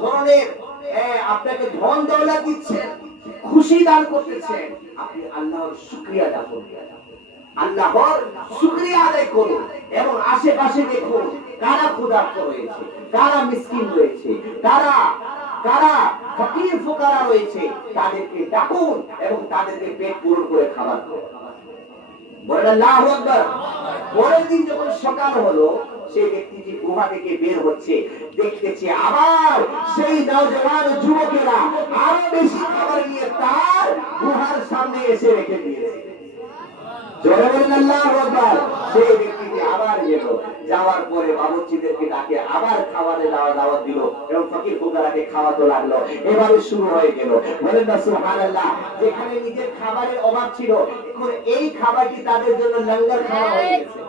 ধরনের আপনাকে ধন দৌলত দিচ্ছেন, খুশি দান করতেছেন, আপনি আল্লাহর শুকরিয়া আদায় করবেন, আল্লাহর শুকরিয়া আদায় করুন, এবং আশেপাশে দেখুন কারা ক্ষুধার্ত রয়েছে, কারা মিসকিন রয়েছে, কারা ফকির ফুকারা রয়েছে তাদেরকে ডাকুন এবং তাদেরকে পেট পূরণ করে খাবার দিন। বলেন আল্লাহু আকবার। পরের দিন যখন সকাল হলো, সেই ব্যক্তিটি গুহা থেকে বের হচ্ছে, দেখতেছে আবার সেই নওজওয়ান যুবকেরা আরো বেশি খাবার নিয়ে তার গুহার সামনে এসে রেখে দিয়েছে। জোরে বলেন আল্লাহু আকবার। সেই ব্যক্তিটি আবার গেল, যাওয়ার পরে বাবুর্চিদেরকে ডাকে আবার খাবারে দাওয়াত দিল এবং ফকির ফুকারাকে খাওয়াতে লাগলো। এভাবে শুরু হয়ে গেল। বলেন না সুবহানাল্লাহ। যেখানে নিজের খাবারের অভাব ছিল, এখন এই খাবারটি তাদের জন্য লঙ্গর খাওয়া হয়ে গেছে।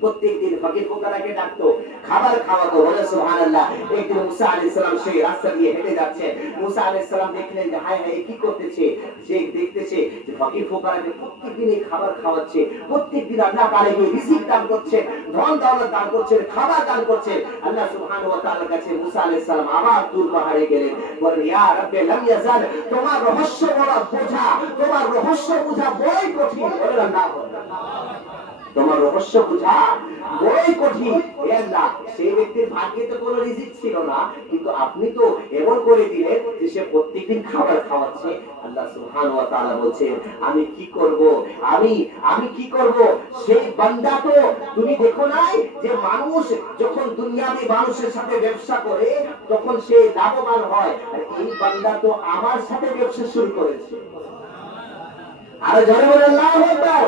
প্রত্যেকদিন ফকির ফুকারাকে ডাকতো, খাবার খাওয়াতো। বলে সুবহানাল্লাহ। একদিন মুসা আলাইহিস সালাম সেই রাস্তা দিয়ে হেঁটে যাচ্ছে। মুসা আলাইহিস সালাম দেখলেন যে হায় হায় কি করতেছে। সে দেখতেছে যে ফকির ফুকারাকে প্রত্যেকদিন খাবার খাওয়াচ্ছে, প্রত্যেকদিন আল্লাহ তাআলাকে রিজিক দান করছে, ধন দৌলত দান করছে, খাবার দান করছে। আল্লাহ সুবহানাহু ওয়া তাআলার কাছে মুসা আলাইহিস সালাম আবার দূর পাহাড়ে গেলেন। বলেন ইয়া রাব্বি লাম ইয়াজাল, তোমার রহস্য বড় বোঝা, তোমার রহস্য বোঝা বড়ই কঠিন। বলেন আল্লাহু আকবার। তোমার রহস্য বোঝা বড়ই কঠিন। হে আল্লাহ, সেই ব্যক্তির ভাগ্যে তো কোনো রিজিক ছিল না, কিন্তু আপনি তো এমন করে দিলেন যে সে প্রত্যেকদিন খাবার খাওয়াচ্ছে। আল্লাহ সুবহানাহু ওয়া তাআলা বলছেন আমি কি করব, আমি কি করব। সেই বান্দা তো তুমি দেখো নাই যে মানুষ যখন দুনিয়াবি মানুষের সাথে ব্যবসা করে তখন সে লাভবান হয়, আর এই বান্দা তো আমার সাথে ব্যবসা শুরু করেছে। আর জোরে বলেন আল্লাহু আকবার।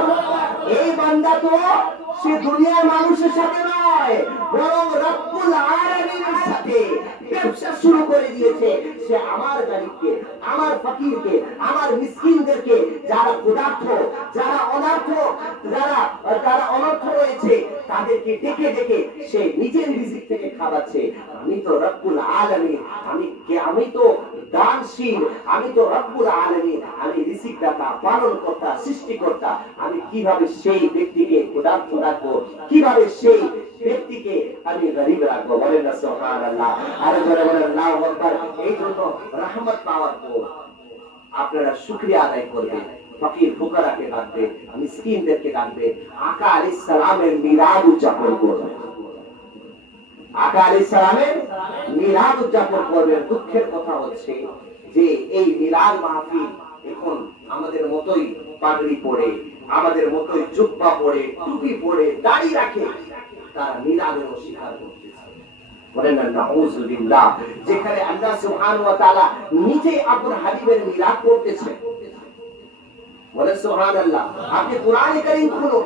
এই বান্দা তো সে দুনিয়ার মানুষের সাথে নয়, বরং রব্বুল আলামিনের সাথে ব্যবসা শুরু করে দিয়েছে। সে আমার গরিবকে, আমার ফকিরকে, আমার মিসকিনদেরকে, যারা ক্ষুধার্ত, যারা অনার্থ, যারা অনর্থ রয়েছে, তাদেরকে ডেকে ডেকে সে নিজের রিজিক থেকে খাওয়াচ্ছে। আমি তো রব্বুল আলামিন, আমি তো দানশীল, আমি তো রব্বুল আলামিন, আমি রিজিক দাতা, পালনকর্তা, সৃষ্টিকর্তা। আমি কিভাবে সেই ব্যক্তিকে ক্ষুধার্ত রাখবো, কিভাবে সেই ব্যক্তিকে আমি গরিব রাখবো। বলেন না সুবহানাল্লাহ। আর যারা বলেন আল্লাহু আকবার। এই জন্য রহমত পাওয়ার পর আপনারা শুকরিয়া আদায় করবেন, ফকির ফুকারাকে ডাকবে, মিসকিনদেরকে ডাকবে, আকা আলাইহিস সালামের মিলাদ উদযাপন করবেন। আকা আলাইহিস সালামের মিলাদ উদযাপন করবেন। দুঃখের কথা হচ্ছে যে এই মিলাদ মাহফিল এখন আমাদের মতোই পাগড়ি পরে, আমাদের মতোই জুব্বা পরে, টুপি পরে, দাড়ি রাখে, তারা মিলাদের অস্বীকার করতেছে। বলেন না নাউযুবিল্লাহ। যেখানে আল্লাহ সুবহানাহু ওয়া তাআলা নিজে আপনার হাবিবের মিলাদ করতেছেন। বলেন সুবহানাল্লাহ। আপনি কোরআনে কারীম খুলুন,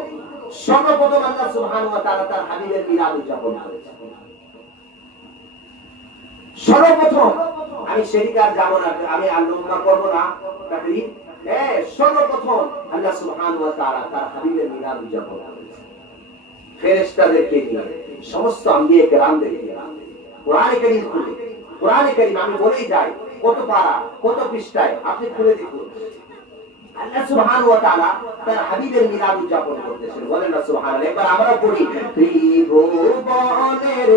সর্বপ্রথম আল্লাহ সুবহানাহু ওয়া তাআলা তার হাবিবের মিলাদ উদযাপন করেছেন। সর্বপ্রথম, আমি সেদিকার যাব না, আমি আল্লাহ করব না তাকরীর। সর্বপ্রথম আল্লাহ সুবহানাহু ওয়া তাআলা তার হাবিবের মিলাদ উদযাপন করেছেন ফেরেশতাদেরকে নিয়ে, সমস্ত আম্বিয়া কেরামদেরকে নিয়ে। কোরআনে কারীম খুলে, কোরআনে কারীম আমি বলেই যাই কত পারা, কত পৃষ্ঠায়, আপনি খুলে দেখুন। আল্লাহ সুবহানাহু ওয়া তাআলা তার হাবিবের মিলাদ উদযাপন করতেছেন। বলেন না সুবহানাল্লাহ। একবার আমরা পড়ি, ত্রিভুবনের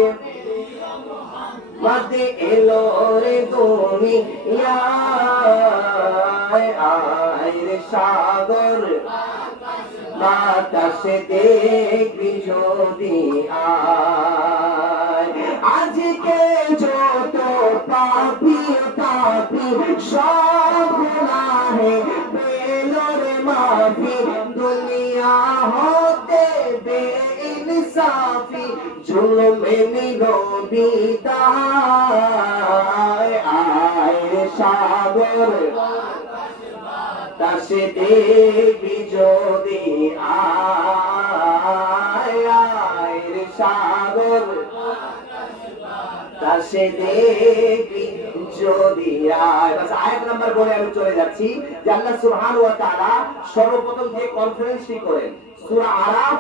মাঝে এলো রে দুনিয়া, আয় রে সাগর বাতাসে দেখবি যদি আয়। আজকে যত পাপি তাপি সব গুনাহে পেল রে মাফি, দুনিয়া হতে বেইনসাফি জুলমে নিল বিদায়। আয় রে সাগর বাতাসে দেখবি যদি আয়, আয় রে সাগর বাতাসে দেখবি যদি আয়। বাস আয়াত নাম্বার বলে আমি চলে যাচ্ছি যে আল্লাহ সুবহানাহু ওয়া তাআলা সর্বপ্রথম যে কনফারেন্সটি করেন সূরা আরাফ,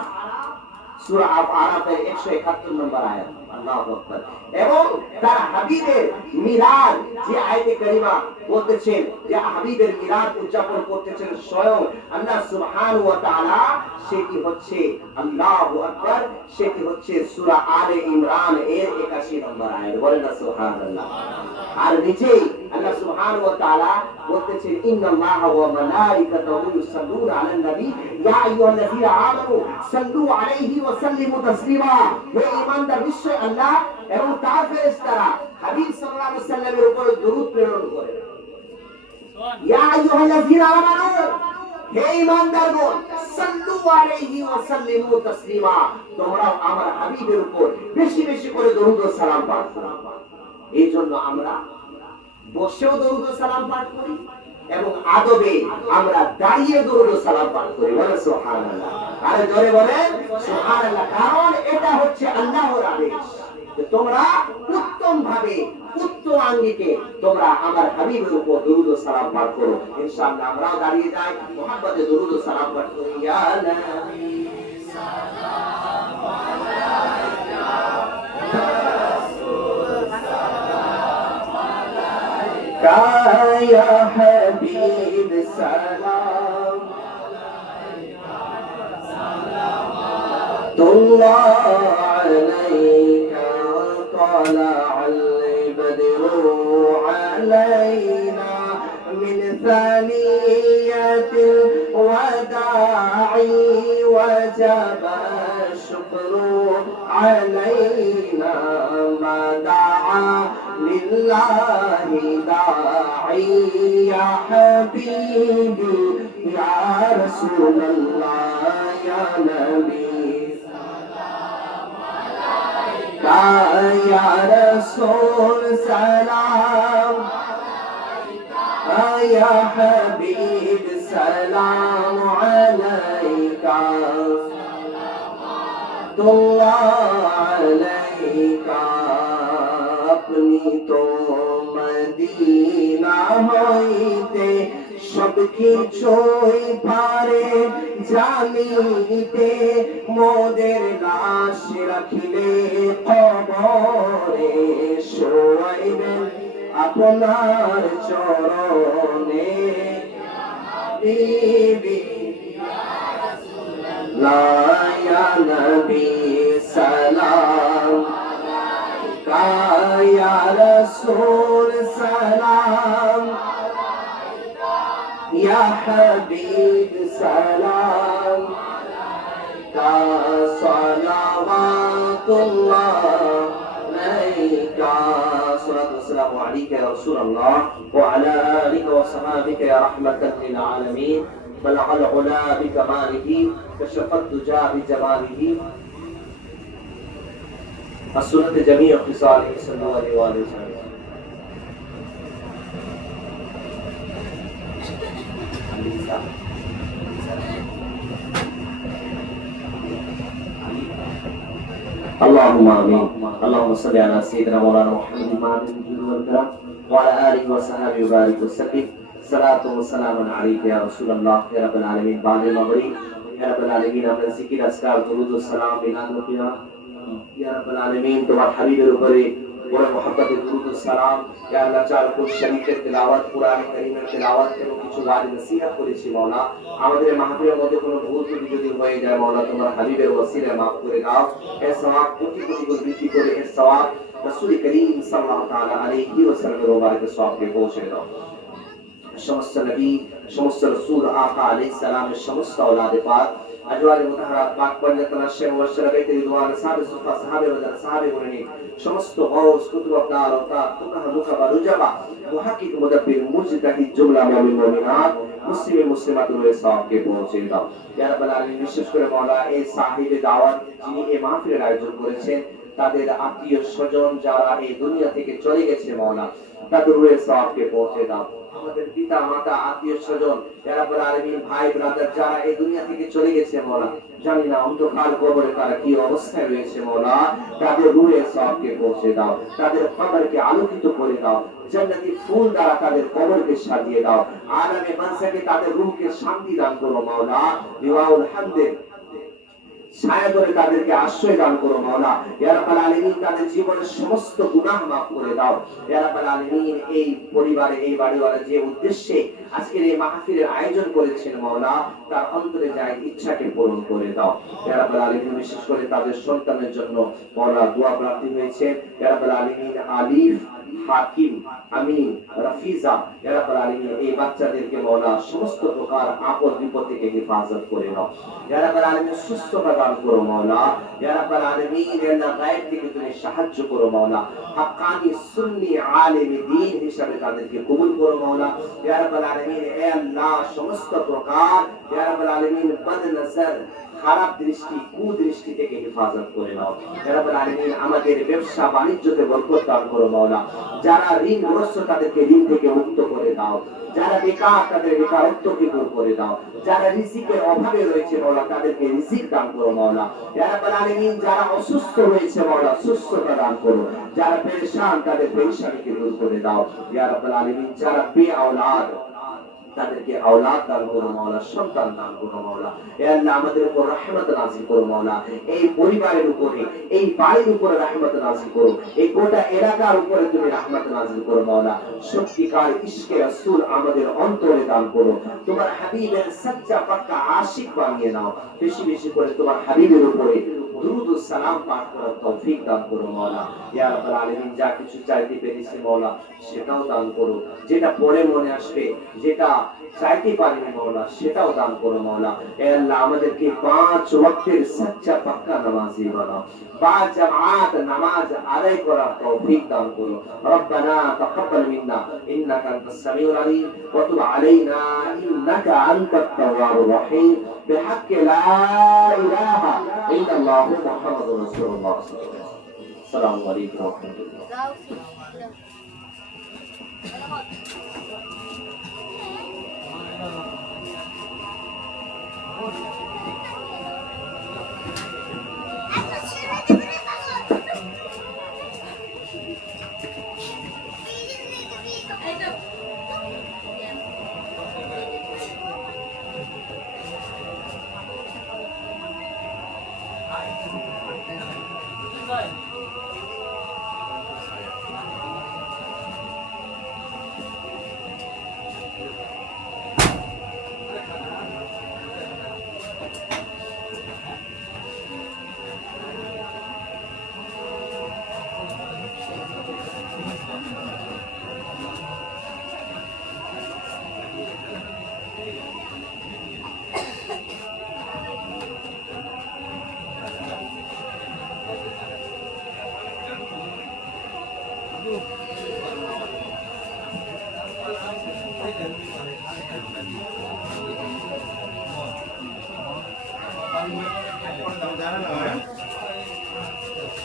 সূরা আরাফের 171 নম্বর আয়াত। আল্লাহু আকবার। এবং তার হাবিবের মিলাদ যে আয়াতে কারিমা বলতেছেন যে হাবিবের মিলাদ উদযাপন করতেছেন স্বয়ং আল্লাহ সুবহানাহু ওয়া তাআলা, সেটি হচ্ছে আল্লাহু আকবার, সেটি হচ্ছে সূরা আলে ইমরান এর 81 নম্বর আয়াত। বলেন না সুবহানাল্লাহ। আর নিচেই আল্লাহ সুবহানাহু ওয়া তাআলা বলতেছেন ইন্নাল্লাহা ওয়া মালাইকাতাহু ইউসাল্লুনা আলান নবী ইয়া আইয়ুহাল্লাযীনা আমানু সাল্লু আলাইহি ওয়া সাল্লিমু তাসলিমা। হে ঈমানদার, নিশ্চয় আল্লাহ এবং তার ফেরেশতারা হাবিব সাল্লাল্লাহু আলাইহি ওয়াসাল্লামের উপর দরুদ প্রেরণ করে। ইয়া আইয়ুহাল্লাযীনা আমানু, হে ঈমানদারগণ, সাল্লু আলাইহি ওয়া সাল্লিমু তাসলিমা, তোমরা আমার হাবিবের উপর বেশি বেশি করে দরুদ ও সালাম পাঠ করো। এই জন্য আমরা বসেও দরুদ ও সালাম পাঠ করি এবং আদবে আমরা দাঁড়িয়ে দরুদ ও সালাম পাঠ করি। বলে সুবহানাল্লাহ। আরে জোরে বলেন সুবহানাল্লাহ। কারণ এটা হচ্ছে আল্লাহর আদেশ যে তোমরা উত্তম ভাবে উত্তম আঙ্গিকে তোমরা আমার হাবিবের উপর দরুদ ও সালাম পাঠ করো। ইনশাআল্লাহ আমরাও দাঁড়িয়ে যাই, মুহাম্মদে দরুদ ও সালাম পাঠ করি। ইয়া নবী সালাম আলাইকা, या हबीब सलाम सलावतुल्लाह अलैका तलअल बद्रु अलैना मिन थनियतिल वदाई वजब शुक्रु अलैना मा दआ लिल्लाहि दाई या हबीबी या रसूलल्लाह या नबी सलाम अलैका या रसूल सलाम अलैका या हबीब सलाम अलैका सलावतुल्लाह अलैका। अपनी तो मदीना হইতে সব কিছুই পারে জানিতে, মোদের লাশ রাখিলে কবরে শোয়াইবেন আপনার চরণে। বিবি ইয়া রাসূলুল্লাহ ইয়া নবী সালাম या रसूल सलाम या हबीब सलाम सलावतुल्लाह अलैका। सल्लल्लाहु अलैहि या रसूल अल्लाह व अला आलिका व सहाबिका या रहमतन लिल आलमीन। बलगल उला बिकमालिही कशफत दुजा बिजमालिही السنة جميع خصاله صلى الله عليه وسلم। اللهم آمين. اللهم صل على سيدنا مولانا محمد المعدن الجود والكرم وعلى آله وصحبه وبارك وسلم. صلاة وسلام عليك يا رسول الله يا رب العالمين بعد المغرب يا رب العالمين আমরা জিকির আজকার দরুদ ও সালাম বিনাদ রুকিয়া ইয়া রাব্বাল আলামিন তোমার হাবিবের উপরে বড় মহব্বতের দরুদ ও সালাম। ইয়া আল্লাহ চার কোন শরীফের তেলাওয়াত, কোরআন কারীমের তেলাওয়াত এবং কিছু ওয়াজ নসিহত করেছি মাওলা। আমাদের মাহফিলের মধ্যে কোনো ভুল ত্রুটি যদি হয়ে যায় মাওলা তোমার হাবিবের ওসিলায় maaf করে দাও। এর সওয়াব কোটি কোটি গুণ বৃদ্ধি করে এর সওয়াব রাসূল করিম সাল্লাল্লাহু তাআলা আলাইহি ওয়াসাল্লামের মুবারক সওয়াবকে পৌঁছে দাও। সমস্ত নবী, সমস্ত রাসূল আকা আলাইহিস সালামের সমস্ত আওলাদে পাক আজওয়াজ মুতাহহারাত পাক পঞ্জাতনা শেখ ওয়াশরা বাইতে রিদওয়ান সাহাবে সুফা সাহাবে ওয়াদার সাহাবে গুণী সমস্ত গাউস কুতুব আবদাল ওতা ফুকাহা মুকাবা রুজাবা মুহাক্কিক মুদাব্বির মুজতাহিদ জুমলা মুমিন মুমিনাত মুসলিম মুসলিমাতুর সওয়াবকে পৌঁছে দাও। ইয়া রাব্বাল আলামিন বিশেষ করে মাওলা এই সাহিবে দাওয়াত যিনি এই মাহফিলের আয়োজন করেছেন তাদের আত্মীয় স্বজন যারা এই দুনিয়া থেকে চলে গেছে মাওলা তাদের রূহের সওয়াবকে পৌঁছে দাও। আমাদের পিতা মাতা আত্মীয় স্বজন ইয়া রাব্বুল আলামিন ভাই ব্রাদার যারা এই দুনিয়া থেকে চলে গেছে মাওলা জানি না অন্ধকার কবরে তারা কি অবস্থায় রয়েছে মাওলা তাদের রূহের সওয়াবকে পৌঁছে দাও, তাদের কবরকে আলোকিত করে দাও, জান্নাতি ফুল দ্বারা তাদের কবরকে সাজিয়ে দাও, আলামে বারজাখে তাদের রূহকে শান্তি দান করো মাওলা। লিওয়াউল হামদে ছায়া করে তাদেরকে আশ্রয় দান করো মাওলা। ইয়া রাব্বাল আলামিন তাদের জীবনের সমস্ত গুনাহ maaf করে দাও। ইয়া রাব্বাল আলামিন এই পরিবারে এই বাড়িওয়ালা যে উদ্দেশ্যে আজকের এই মাহফিলের আয়োজন করেছেন মাওলা তার অন্তরে যায় ইচ্ছাকে পূরণ করে দাও। ইয়া রাব্বাল আলামিন বিশেষ করে তাদের সন্তানের জন্য মাওলা দোয়া প্রার্থী হয়েছে। ইয়া রাব্বাল আলামিন আলিফ হাকিম, আমিন, রাফিজা, ইয়া রাব্বাল আলামিন এই বাচ্চাদেরকে মাওলা সমস্ত প্রকার আপদ বিপদ থেকে হেফাজত করে নাও। ইয়া রাব্বাল আলামিন সুস্থতা দান করো মাওলা। ইয়া রাব্বাল আলামিন আল্লাহ গায়েব থেকে তুমি সাহায্য করো মাওলা। হাক্কানি সুন্নি আলেম দ্বীন হিসাবে তাদেরকে কবুল করো মাওলা। ইয়া রাব্বাল আলামিন এ আল্লাহ সমস্ত প্রকার ইয়া রাব্বাল আলামিন বদ নজর খারাপ দৃষ্টি কুদৃষ্টি থেকে হেফাজত করে নাও। ইয়া রাব্বাল আলামিন আমাদের ব্যবসা বাণিজ্যতে বরকত দান করো মাওলা। যারা ঋণগ্রস্ত তাদেরকে ঋণ থেকে মুক্ত করে দাও। যারা বেকার তাদের বেকারত্বকে দূর করে দাও। যারা রিজিকের অভাবে রয়েছে মাওলা তাদেরকে রিজিক দান করো মাওলা। ইয়া রাব্বাল আলামিন যারা অসুস্থ রয়েছে মাওলা সুস্থতা দান করো। যারা পেরেশান তাদের পেরেশানিকে দূর করে দাও। ইয়া রাব্বাল আলামিন যারা বেআওলাদ তাদেরকে আওলাদ দান করো মাওলা, সন্তান দান করো মাওলা। হে আল্লাহ আমাদের উপর রহমত নাযিল করো মাওলা। এই পরিবারের উপরে এই বাড়ির উপরে রহমত নাযিল করো। এই গোটা এলাকার উপরে তুমি রহমত নাযিল করো মাওলা। সত্যিকার ইশকে রাসূল আমাদের অন্তরে দান করো। তোমার হাবিবের সচ্চা পাক্কা আশিক বানিয়ে নাও। বেশি বেশি করে তোমার হাবিবের উপরে দুরূদ ও সালাম পাঠ করার তৌফিক দান করো মাওলা। ইয়া রাব্বাল আলামিন যা কিছু চাইতে পেরেছি মাওলা সেটাও দান করো। যেটা পরে মনে আসবে, যেটা চাইতে পারিনি মাওলা সেটাও দান করো মাওলা। হে আল্লাহ আমাদেরকে 5 ওয়াক্তের সচ্চা পাক্কা নামাজি বানাও। বা জামাত নামাজ আদায় করার তৌফিক দান করো। রব্বানা তাকাব্বাল মিন্না ইন্নাকা আনতাস সামিউল আলিম ওয়া তুব আলাইনা ইন্নাকা আনতাত তাওয়াবুর রহিম বিহাক্কি লা ইলাহা ইল্লাল্লাহু মুহাম্মাদুর রাসূলুল্লাহ। আসসালামু আলাইকুম ওয়া রাহমাতুল্লাহ।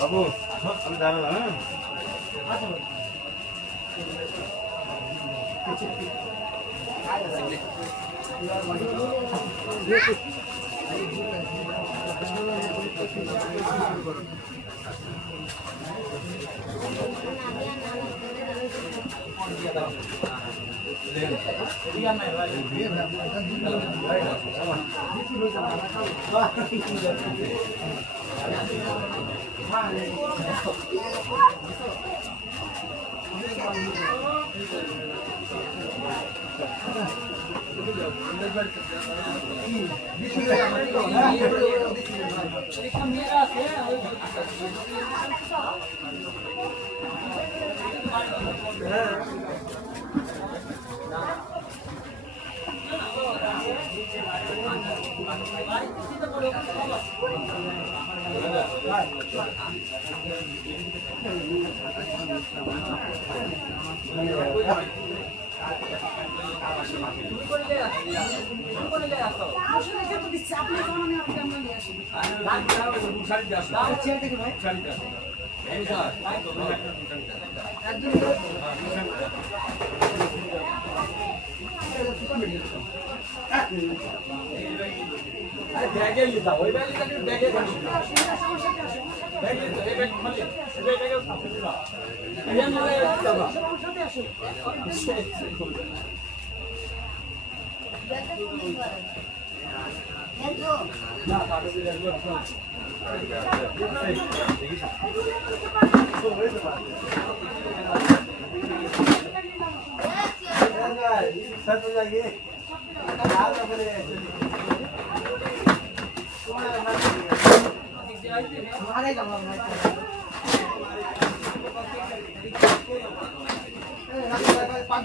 বাবু আমি দাঁড়ালাম। হ্যাঁ Ada हम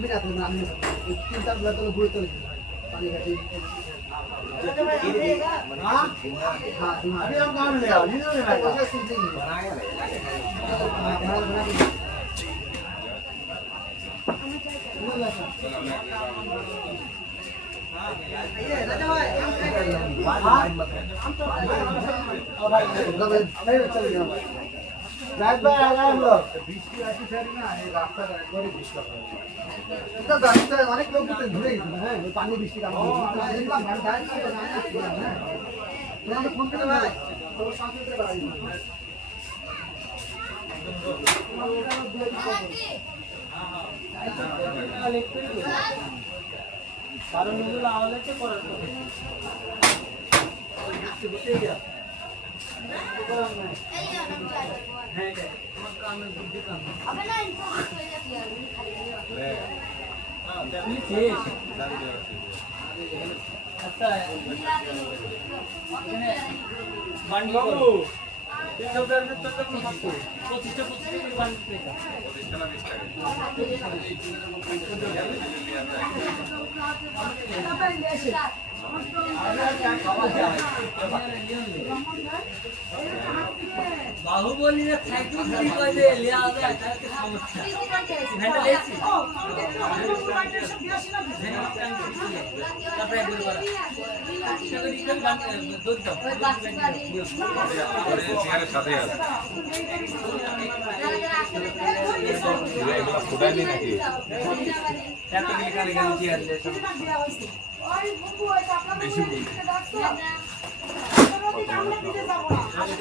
भी आते हैं 3-4 बुला तो बुरे तो पानी का ठीक हाँ अभी हम कहाँ मिले यार ये नहीं बनाया रात भाई आ गए हम लोग बृष्टि आती शहर में आए रास्ता बड़ी बृष्टि तो रास्ता अनेक लोग तो घुरे हैं वो पानी बृष्टि का देखला घंटा है मैं फोन कर भाई तो 5 मिनट बाद কারণ এগুলো আওয়াজে করার তো বাহুবলী সাইকেল চুরি করে লিয়া যায় তাহলে সমস্যা ভেন্ডা লেছি তারপরে একবার করা সেটা রিটার্ন বান দুধ দাও চেয়ারের সাথে আছে এগুলো ফুটাই দিই নাকি এত মিলি কানে গান চেয়ার লে বেশি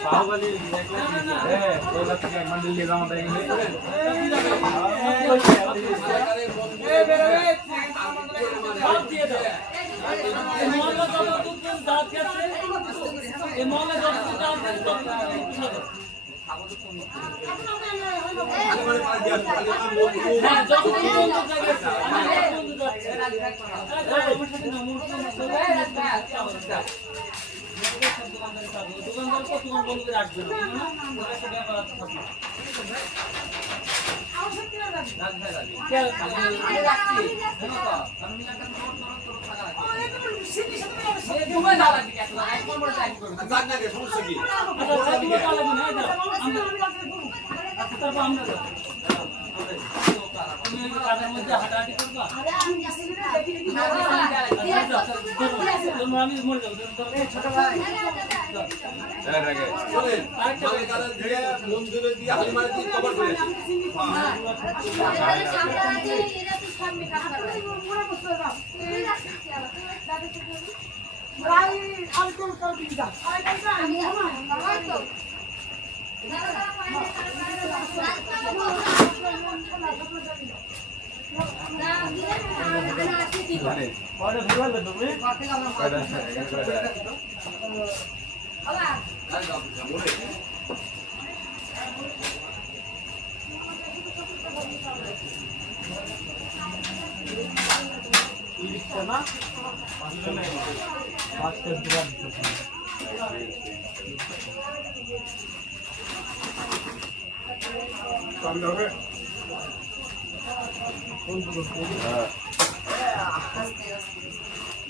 বাহুবলী হ্যাঁ ওলা থেকে मंदिर ले जाओ देंगे সব দিয়ে দাও এই মহল্লা যত দুধ দাঁত আছে এই মহল্লা যত দাঁত আছে তত উঠাবো হ্যাঁ যত বন্ধু জায়গা আছে আমি বন্ধু যাচ্ছে আমার সাথে না মোট দোকানদার কো তোমার বন্ধু করে আসবে না একটা ব্যাপার আছে কাজের মধ্যে হাঁটাহাঁটি করবা আমি মরে যাবো ছোট ভাই মন্দিরে দিয়ে হালি মারি দিয়ে কভার করে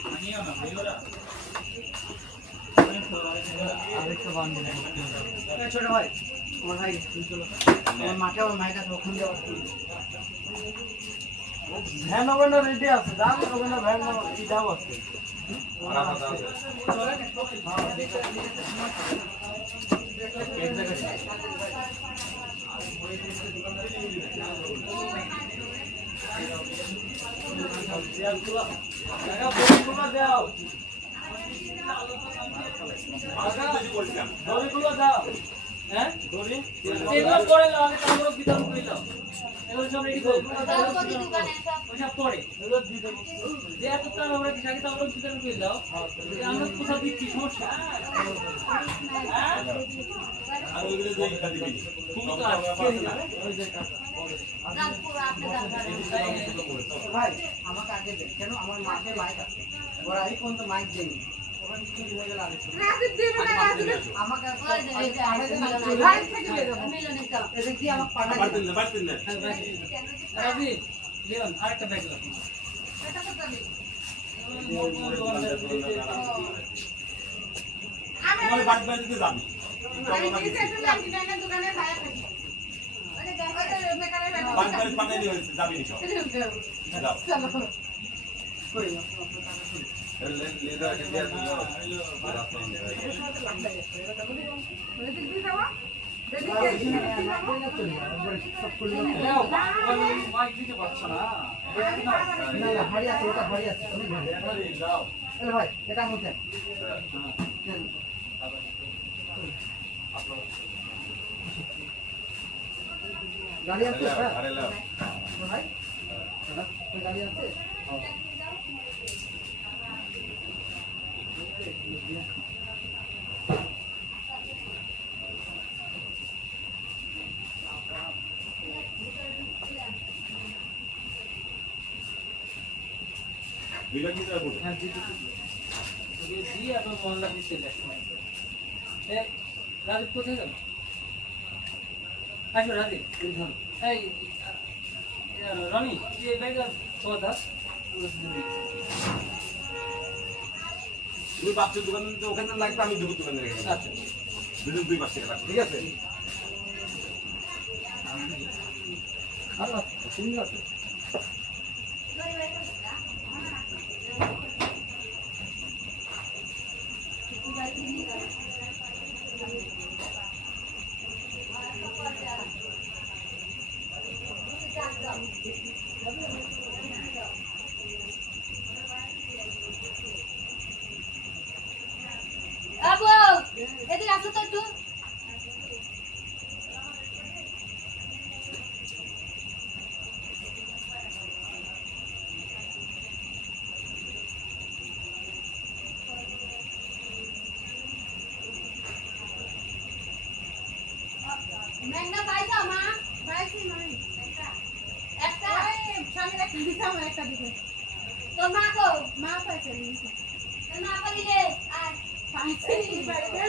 আনিও না ভাইওরা আরেকটা বান্ধব ছোট ভাই আমার ভাই চলো আমার মাকে আমার মায়ের কাছে ওখান দিয়ে ভ্যান হবে না রেডি আছে দাম হবে না ভ্যান কি দাম আছে এক জায়গায় দাও দড়িগুলো দাও হ্যাঁ দড়ি এগুলো পরে লাও আমি তারপর বিতরণ করে দাও এগুলো সব রেডি করো ওইসব পরে এগুলো দিয়ে দেবো যে এত টাকা আমরা কি আগে তারপর বিতরণ করে দাও আমরা কোথাও দিচ্ছি সমস্যা আর ওইগুলো দিয়ে ইটা দিবি খুব কাজ ওই যে ভাই আমাকে আগে দেন কেন আমার মাকে মাইক আছে ওরা এই পর্যন্ত মাইক দেয়নি ওখানে কি হয়ে গেল আগে আমাকে এদিক দিয়ে আমাকে পাঠাই রাজি লিওন আরেকটা ব্যাগ লাও আমার বাদ বাদ দিতে যাবি বাদ বাদ পাঠাই দিও যাবি না সব যাও মাইক দিতে পারছ না হাড়ি আছে ওটা হাড়ি আছে তুমি ভাই এটা মধ্যে গাড়ি আছে ভাই গাড়ি আছে বিলা কি করে বলছো হ্যাঁ দিতে দিয়ে আপনার মহল্লা দিতে সময় এই রাজীব কোথায় গেল আসো রাজীব এই রনি এই ব্যাগটা কথা তুমি বাচ্চার দোকানে ওখানে লাগবে আমি দুপুর দোকানে রেখে দেবো আচ্ছা দুজন 2 পাঁচ টাকা ঠিক আছে আল্লাহ তুমি আছে আবু এদিকে আসো তো একটু ম্যাংনা পাইছো মা পাইছি মানে একটা সামনে একটা দিছাম একটা দিছে তোর মা কো মা পাইছে তোর মা পালি রে আর পাইছি পাইছে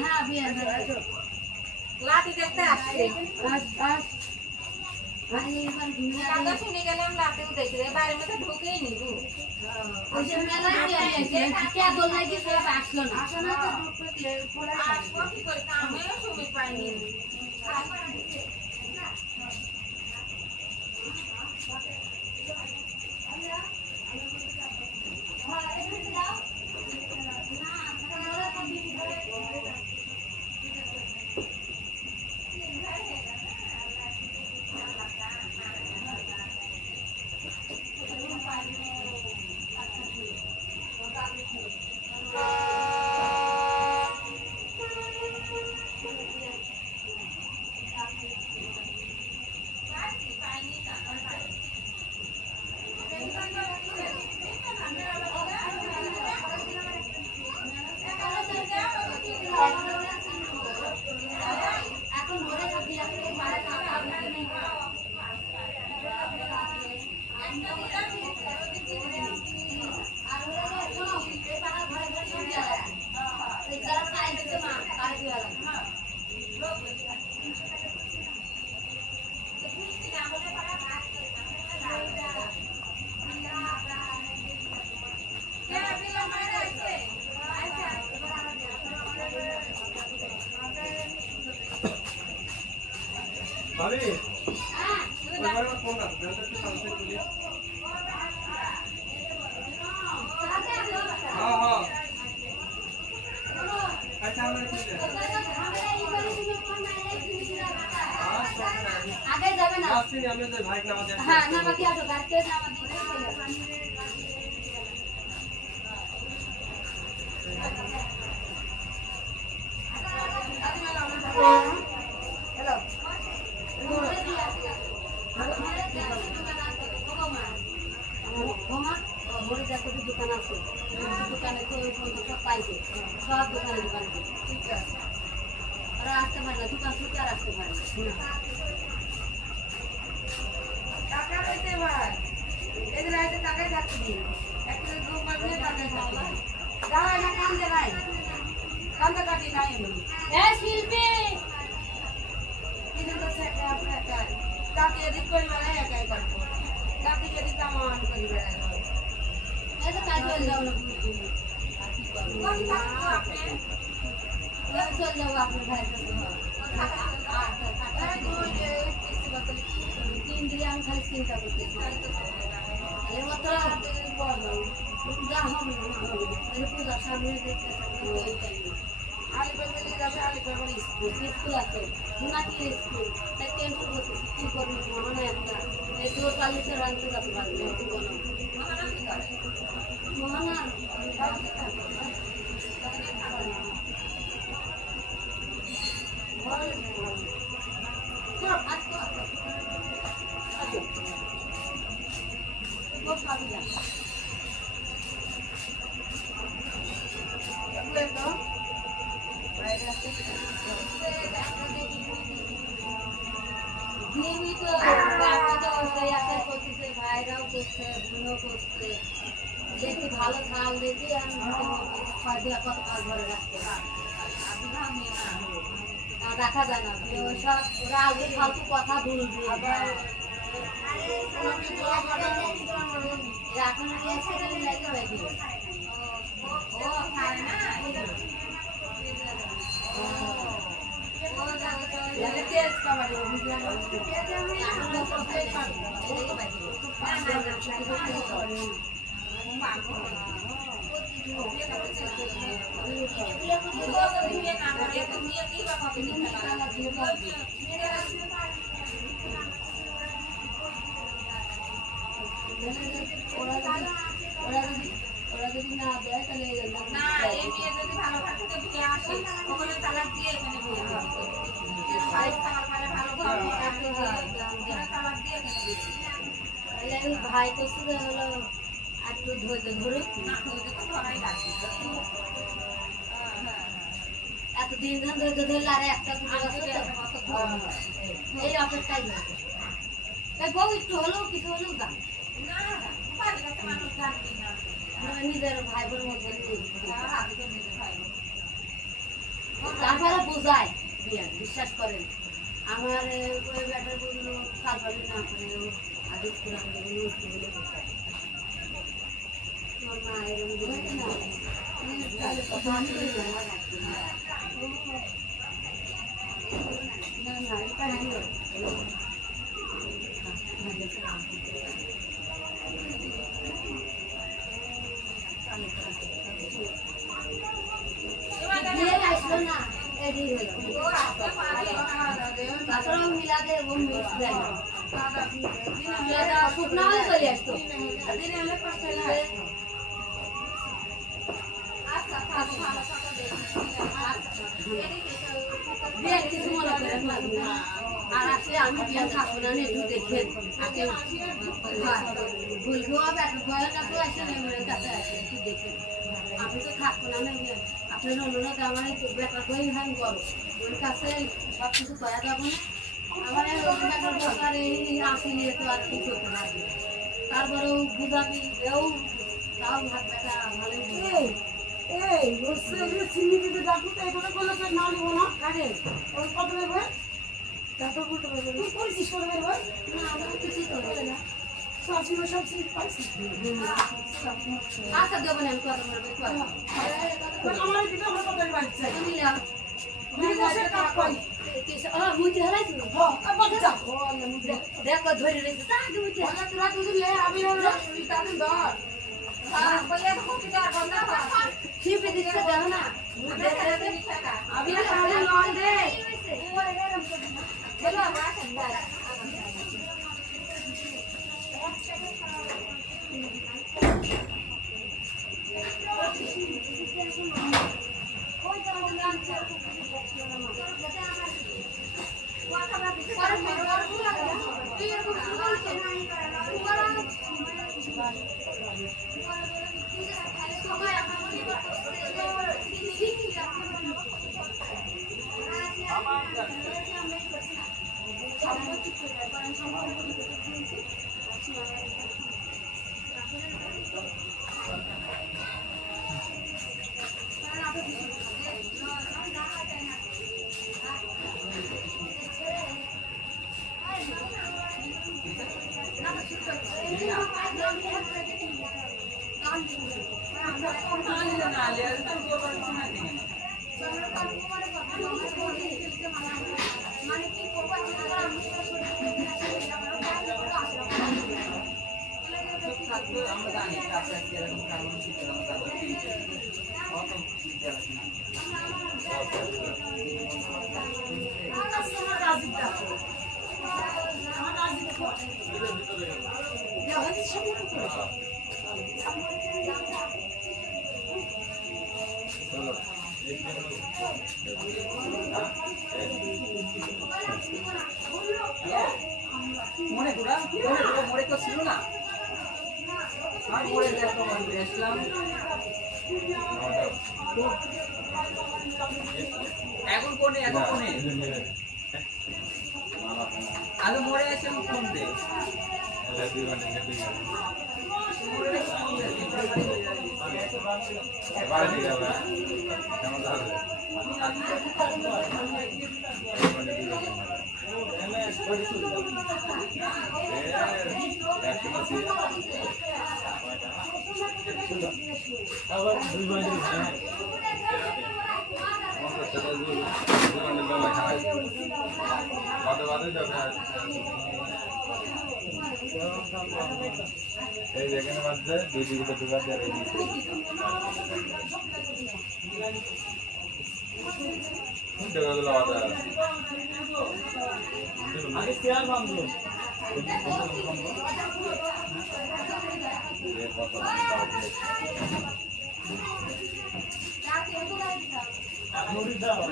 হ্যাঁ বিয়ে লাঠি দেখতে আসছে শুনে গেলাম লাঠি উঠেছে বাইরের মধ্যে ঢুকেই নি আসলো না আসবো কি করে আমিও সুবিধ পাইনি হ্যাঁ আগে যাবে না হ্যাঁ নামা দিয়ে আসো গাড়িতে নামা দিয়ে দোকান আছে দোকানে তো সব পাইছে সব দোকানে ঠিক আছে ওরা আসতে পারে না দোকান থেকে আর আসতে পারে টাকা দিতে ভাই এদের আইতে টাকাই থাকতে দিন একটা গ্রুপ বানিয়ে টাকাই থাকতে দিন দাঁড়ায় না কান্দে নাই কান্দে কাটি নাই এ শিল্পী কিন্তু তো সেটা আপনার একাই কাকি এদিক করে বেড়ায় একাই কাটবো কাকি এদিক কামান করে বেড়ায় এই তো কাজ চল যাও না কাকি থাকতো আপনি চল যাও আপনার ভাই তিন দিলে আমি খালি চিন্তা করতেছি মাত্র যা হবে পূজার সামনে আলিপুর যাবে আলিপুর স্কুল আছে নাকি স্কুল তাই টেনশন করতেছি কি করবো মনে একটা এই দূর পালিতে রাখতে যাতে পারবে মহানা নিয়মিত করতেছে ভাইরাও করছে বোনও করছে দেখি ভালো খাল দেখি আমি কত কাল ধরে রাখতে রাখা যায় না সব ওরা আগে ফালতু কথা বলবে এখন লাগে হয়ে ওরা যদি না দেয় তাহলে না এই মেয়ে যদি ভালো থাকতে বিয়ে আসে ওখানে তালাক দিয়ে এখানে বিয়ে হবে ভাই তালাক মানে ভালো তালাক দিয়ে এখানে বিয়ে ভাই তো শুধু হলো একটু ধৈর্য ধরুক না ওইটা তো ধরাই লাগবে এতদিন ধরে ধৈর্য ধরলে আর একটা এই অপেক্ষাই হয়েছে তাই বউ একটু হলেও কিছু হলেও দাম না বাড়ির কাছে মানুষ রাখবি না নিজের ভাই বোন মধ্যে আগে তো নিজে ভাই তারপরে বোঝায় বিশ্বাস করেন আমার ওই ব্যাটার বললো কারবারি না করে আগে পুরান আমার মা এরকম না না এটা আসলো না এডি হলো তাছাড়াও মিলাদে ও মিক্স দেয় না শুকনা হলে চলে আসতো কিছু মনে করেন আর আসলে আমি বিয়ে থাকবো না একটু দেখেন বলবো বয়ের কাছে আসে মেয়ের কাছে আসে একটু দেখেন আমি তো থাকবো না আপনার অনুরোধ আমার বেটার করে হ্যাঁ করো ওর কাছে সব কিছু করা যাবো না আমার বেটার দরকার এই আসেনি তো আর কি করতে পারবে তারপরেও বুঝাবি এও তাও ভাত বেটা ভালো এই ওর চিনি দিতে ডাকু তো এভাবে করলে তো না নিব না আরে ওর কত নেবে তারপর বলতে পারবে তুই করেছিস করে নেবে না আমার কিছুই করবে না শাশুড়ি সব সিট পাইছিস আচ্ছা দেবো না আমি কথা বলবো আমার দিকে আমরা কত বাড়ছে তুমি নাও বিদেশের কাজ কই কিস মুইতে হারাইছো দেখো ধরে রইছে তা আগে মুইতে তোরা দুজন লে আমি তাদের ধর বলে তো কপি আর বন্ধ কর শিপে দিতে দাও না আমি খালি নয় দে চলো মনে ঘোরা মনে তো ছিল না আর মরে দেখো বন্ধু আসলাম এখন কোনে আলো মরে আছে ফোন দে এই যেখানে বাজছে দুই দিকে তো ঢুকা দেয় ঢুকা গেল আগে শেয়ার বাঁধলো মুড়ি দাও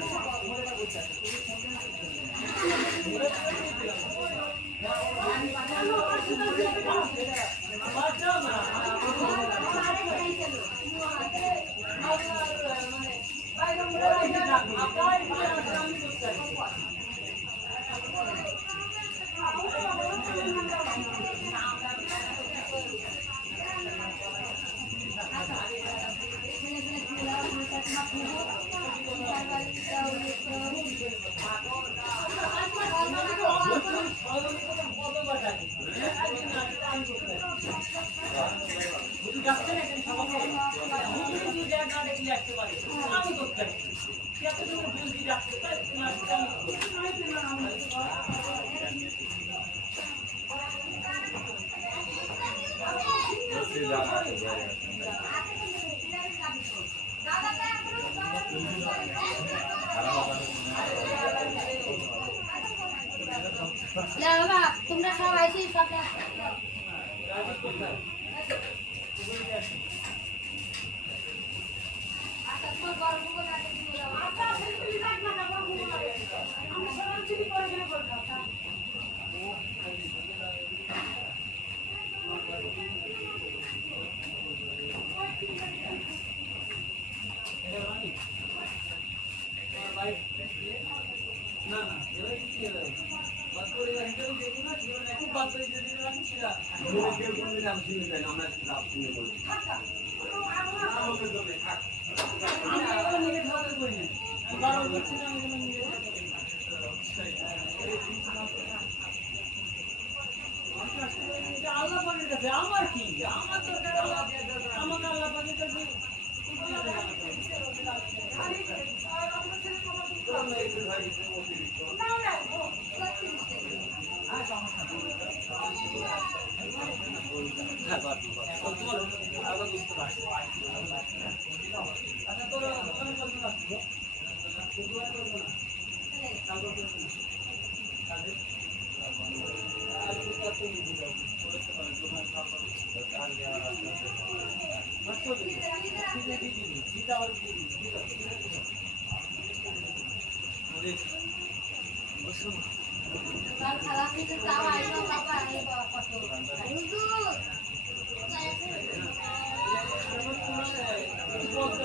বাবা তোমরা সবাই এসে সকালে না না এবার কি হবে বাস করে হিসেবে দেখুন না জীবন খুব বাস করে যদি রাখি সেটা জীবনে কেউ কোনদিন আমি শুনে যাই আমরা লাভ শুনে বলি আমাকে দেবে থাক আমি এগুলো নিজে খাওয়া করি না আমি বারো বলছি না আমি এগুলো নিজে আল্লাহ পাকের কাছে আমার কি আমার দরকার আল্লাহ আমাকে আল্লাহ পাকের কাছে না হ্যাঁ বাদ তোমার আলাদা বুঝতে পারছি আচ্ছা তোর ওখানে কত লাগছে কাল খারাপ হতে চাও আইলো বাবা এই কত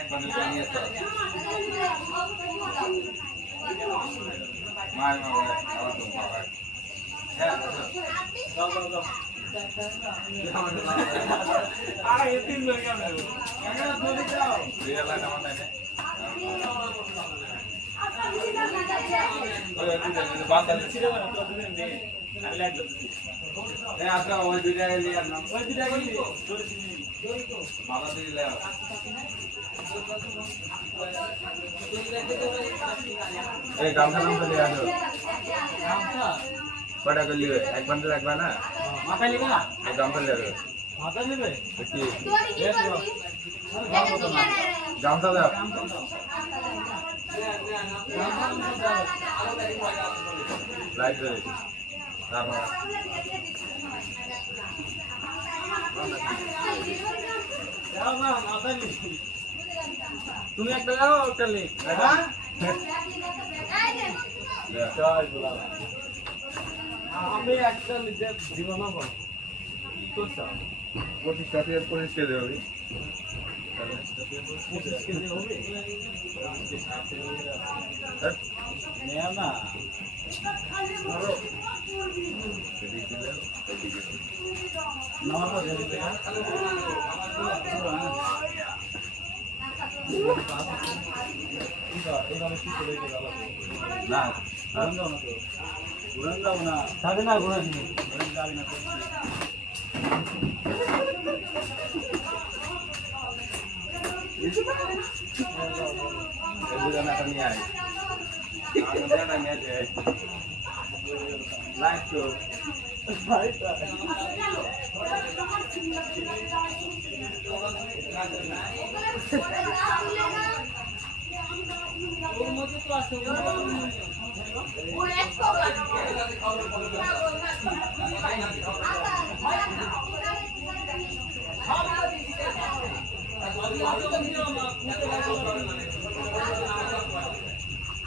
একবার নিয়ে আসো মাই মামা আবার তো বাবা হ্যাঁ আরে তিন লোক আমরা কাকা বলে যাও রিয়েল লাইন আমার নাই ওই দুইটা বাতাল ছিল না তো দুদিন দে আমি লাইট করতেছি এই আসো ওই দুইটা নিয়ে আসলাম ওই দুটা গেলি দড়ি তো মাথা দিয়ে লে এই গামছা নামটা নিয়ে আসো গামছা কটা করলি এক বান্ডেল একবার না মাথায় লাগা এই গামছা নিয়ে আসো মাথায় নেবে কি তোরি কি করবি এটা কি করে গামছা দাও লাইট ধরে তারপর যাও না মাথায় নেবে তুমি একটা লাও একটা লে হ্যাঁ জয় গুলাম আমি একটা লিখে দিব না বল কি করছ 25 টাকা 25 কেজি হবে 25 কেজি হবে হ্যাঁ নেয়া না নামাজ পড়ে দিবে এইভাবে কি করে না ঘুরান যাবো না থাকে না ঘুরা দিবি যাবি না এই দুটো না নিয়ে আয় আর নিয়ে যায় লাইট তো ওর মধ্যে তো আছে ও এক কবার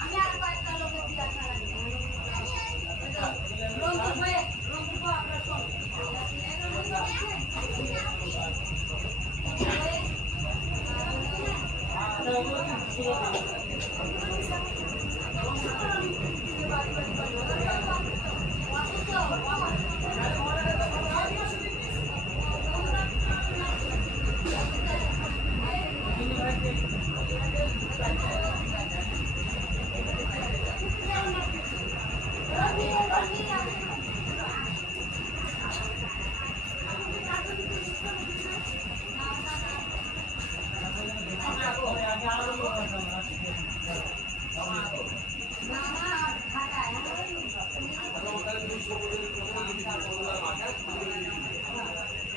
আমি আর কয়েকটা লোকের দিয়া খারাপ রংপুর ভাই রংপুর আপনার সব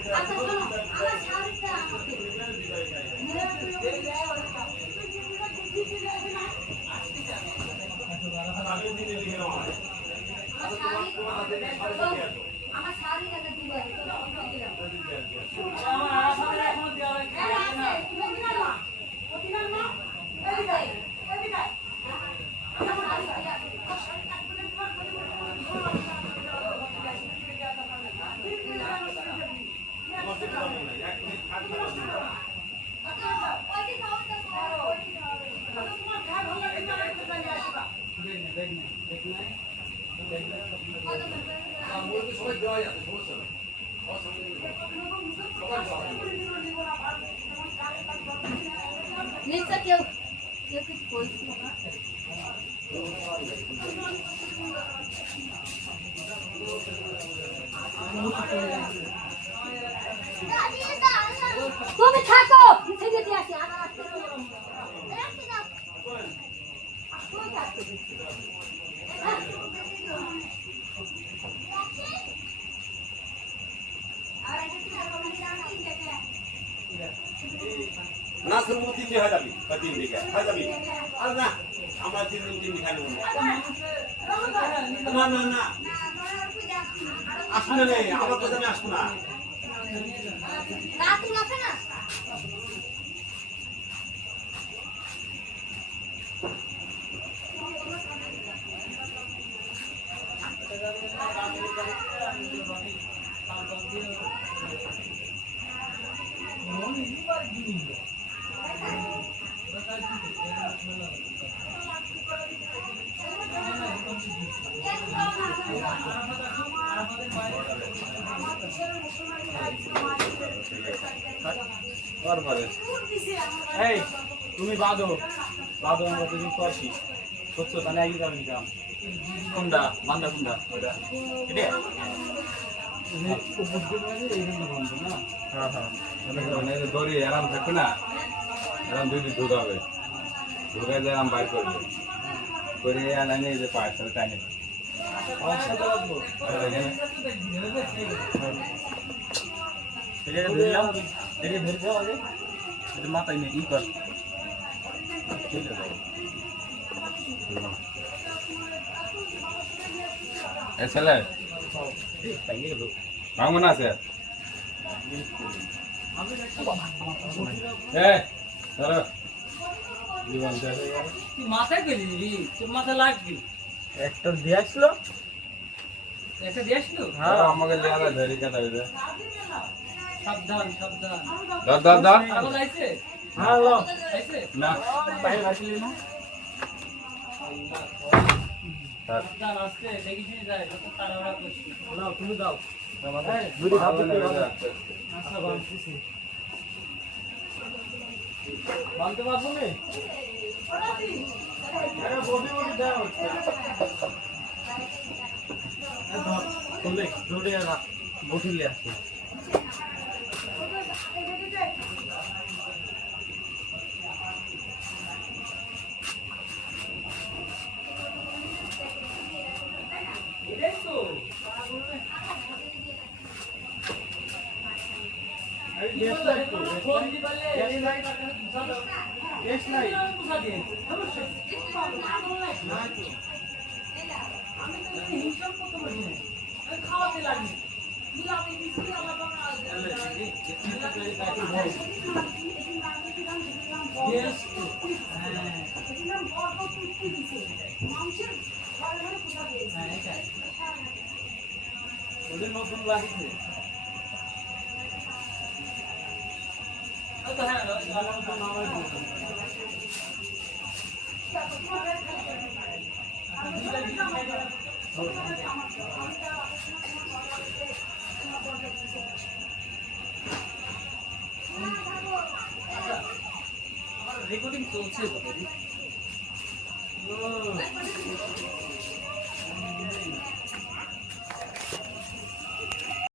আচ্ছা শোনো আমার শাড়িটা আমার শাড়ি একটা দিবা নিচে কেউ কেউ কিছু বলছি তুমি থাকো নিচে যেতে আসি নাসের মতো 3 হয়ে যাবি বা 3 দিকে হয়ে যাবি আর না আমরা 3 খাই নেব না না না আসলে নেই আমার কথা আমি আসবো না রাতুল আছে না এই তুমি বাঁধো আমরা দুদিন পর আসি বুঝছো তাহলে একই যাবেন কাম কোনটা বান্ধা কোনটা ওটা এটা উপর দিকে এইখানটা বান্ধব না হ্যাঁ হ্যাঁ মানে দড়ি আরাম থাকবে না আরাম দুই ঢুকাবে ঢুকায় যায় আরাম বাইর করবে করে আনানি যে পাঁচটা টাইনে একসাথে রাখবো এটা ধরে নাও এটা ধরে দাও আগে এটা মাথায় নিয়ে ই কর এ ছেলে কেমন আছে ধরো তুই মাথায় পেলি দিবি তোর মাথা লাগবি একটা দিয়ে আসলো একটা দিয়ে আসলো হ্যাঁ আমাকে লেয়ারা ধরি কথা হইছে সাবধান সাবধান ধর ধর ধর আবার আইছে হ্যাঁ লো আইছে না বাইরে আসলি না সাবধান আসছে দেখি শুনে যায় যত তাড়াহুড়া করছিস নাও তুমি দাও হ্যাঁ দুটি ভাব দিতে হবে আচ্ছা বাঁধতেছি বাঁধতে পারবো না আরে বডি দাও ধর চলে ধরে রাখ বটিলে আসে এটাই তো গ্যাস লাইট তো ফোন দি বলে গ্যাস লাইট গ্যাস লাইট বুঝা দিয়ে আমি তো হিসাব করতে পারি না আমি খাওয়াতে লাগি আমি বিস্কুট আমার বাবা Yes. ওদের নতুন লাগিয়েছে তো হ্যাঁ নতুন আমার রেকর্ডিং চলছে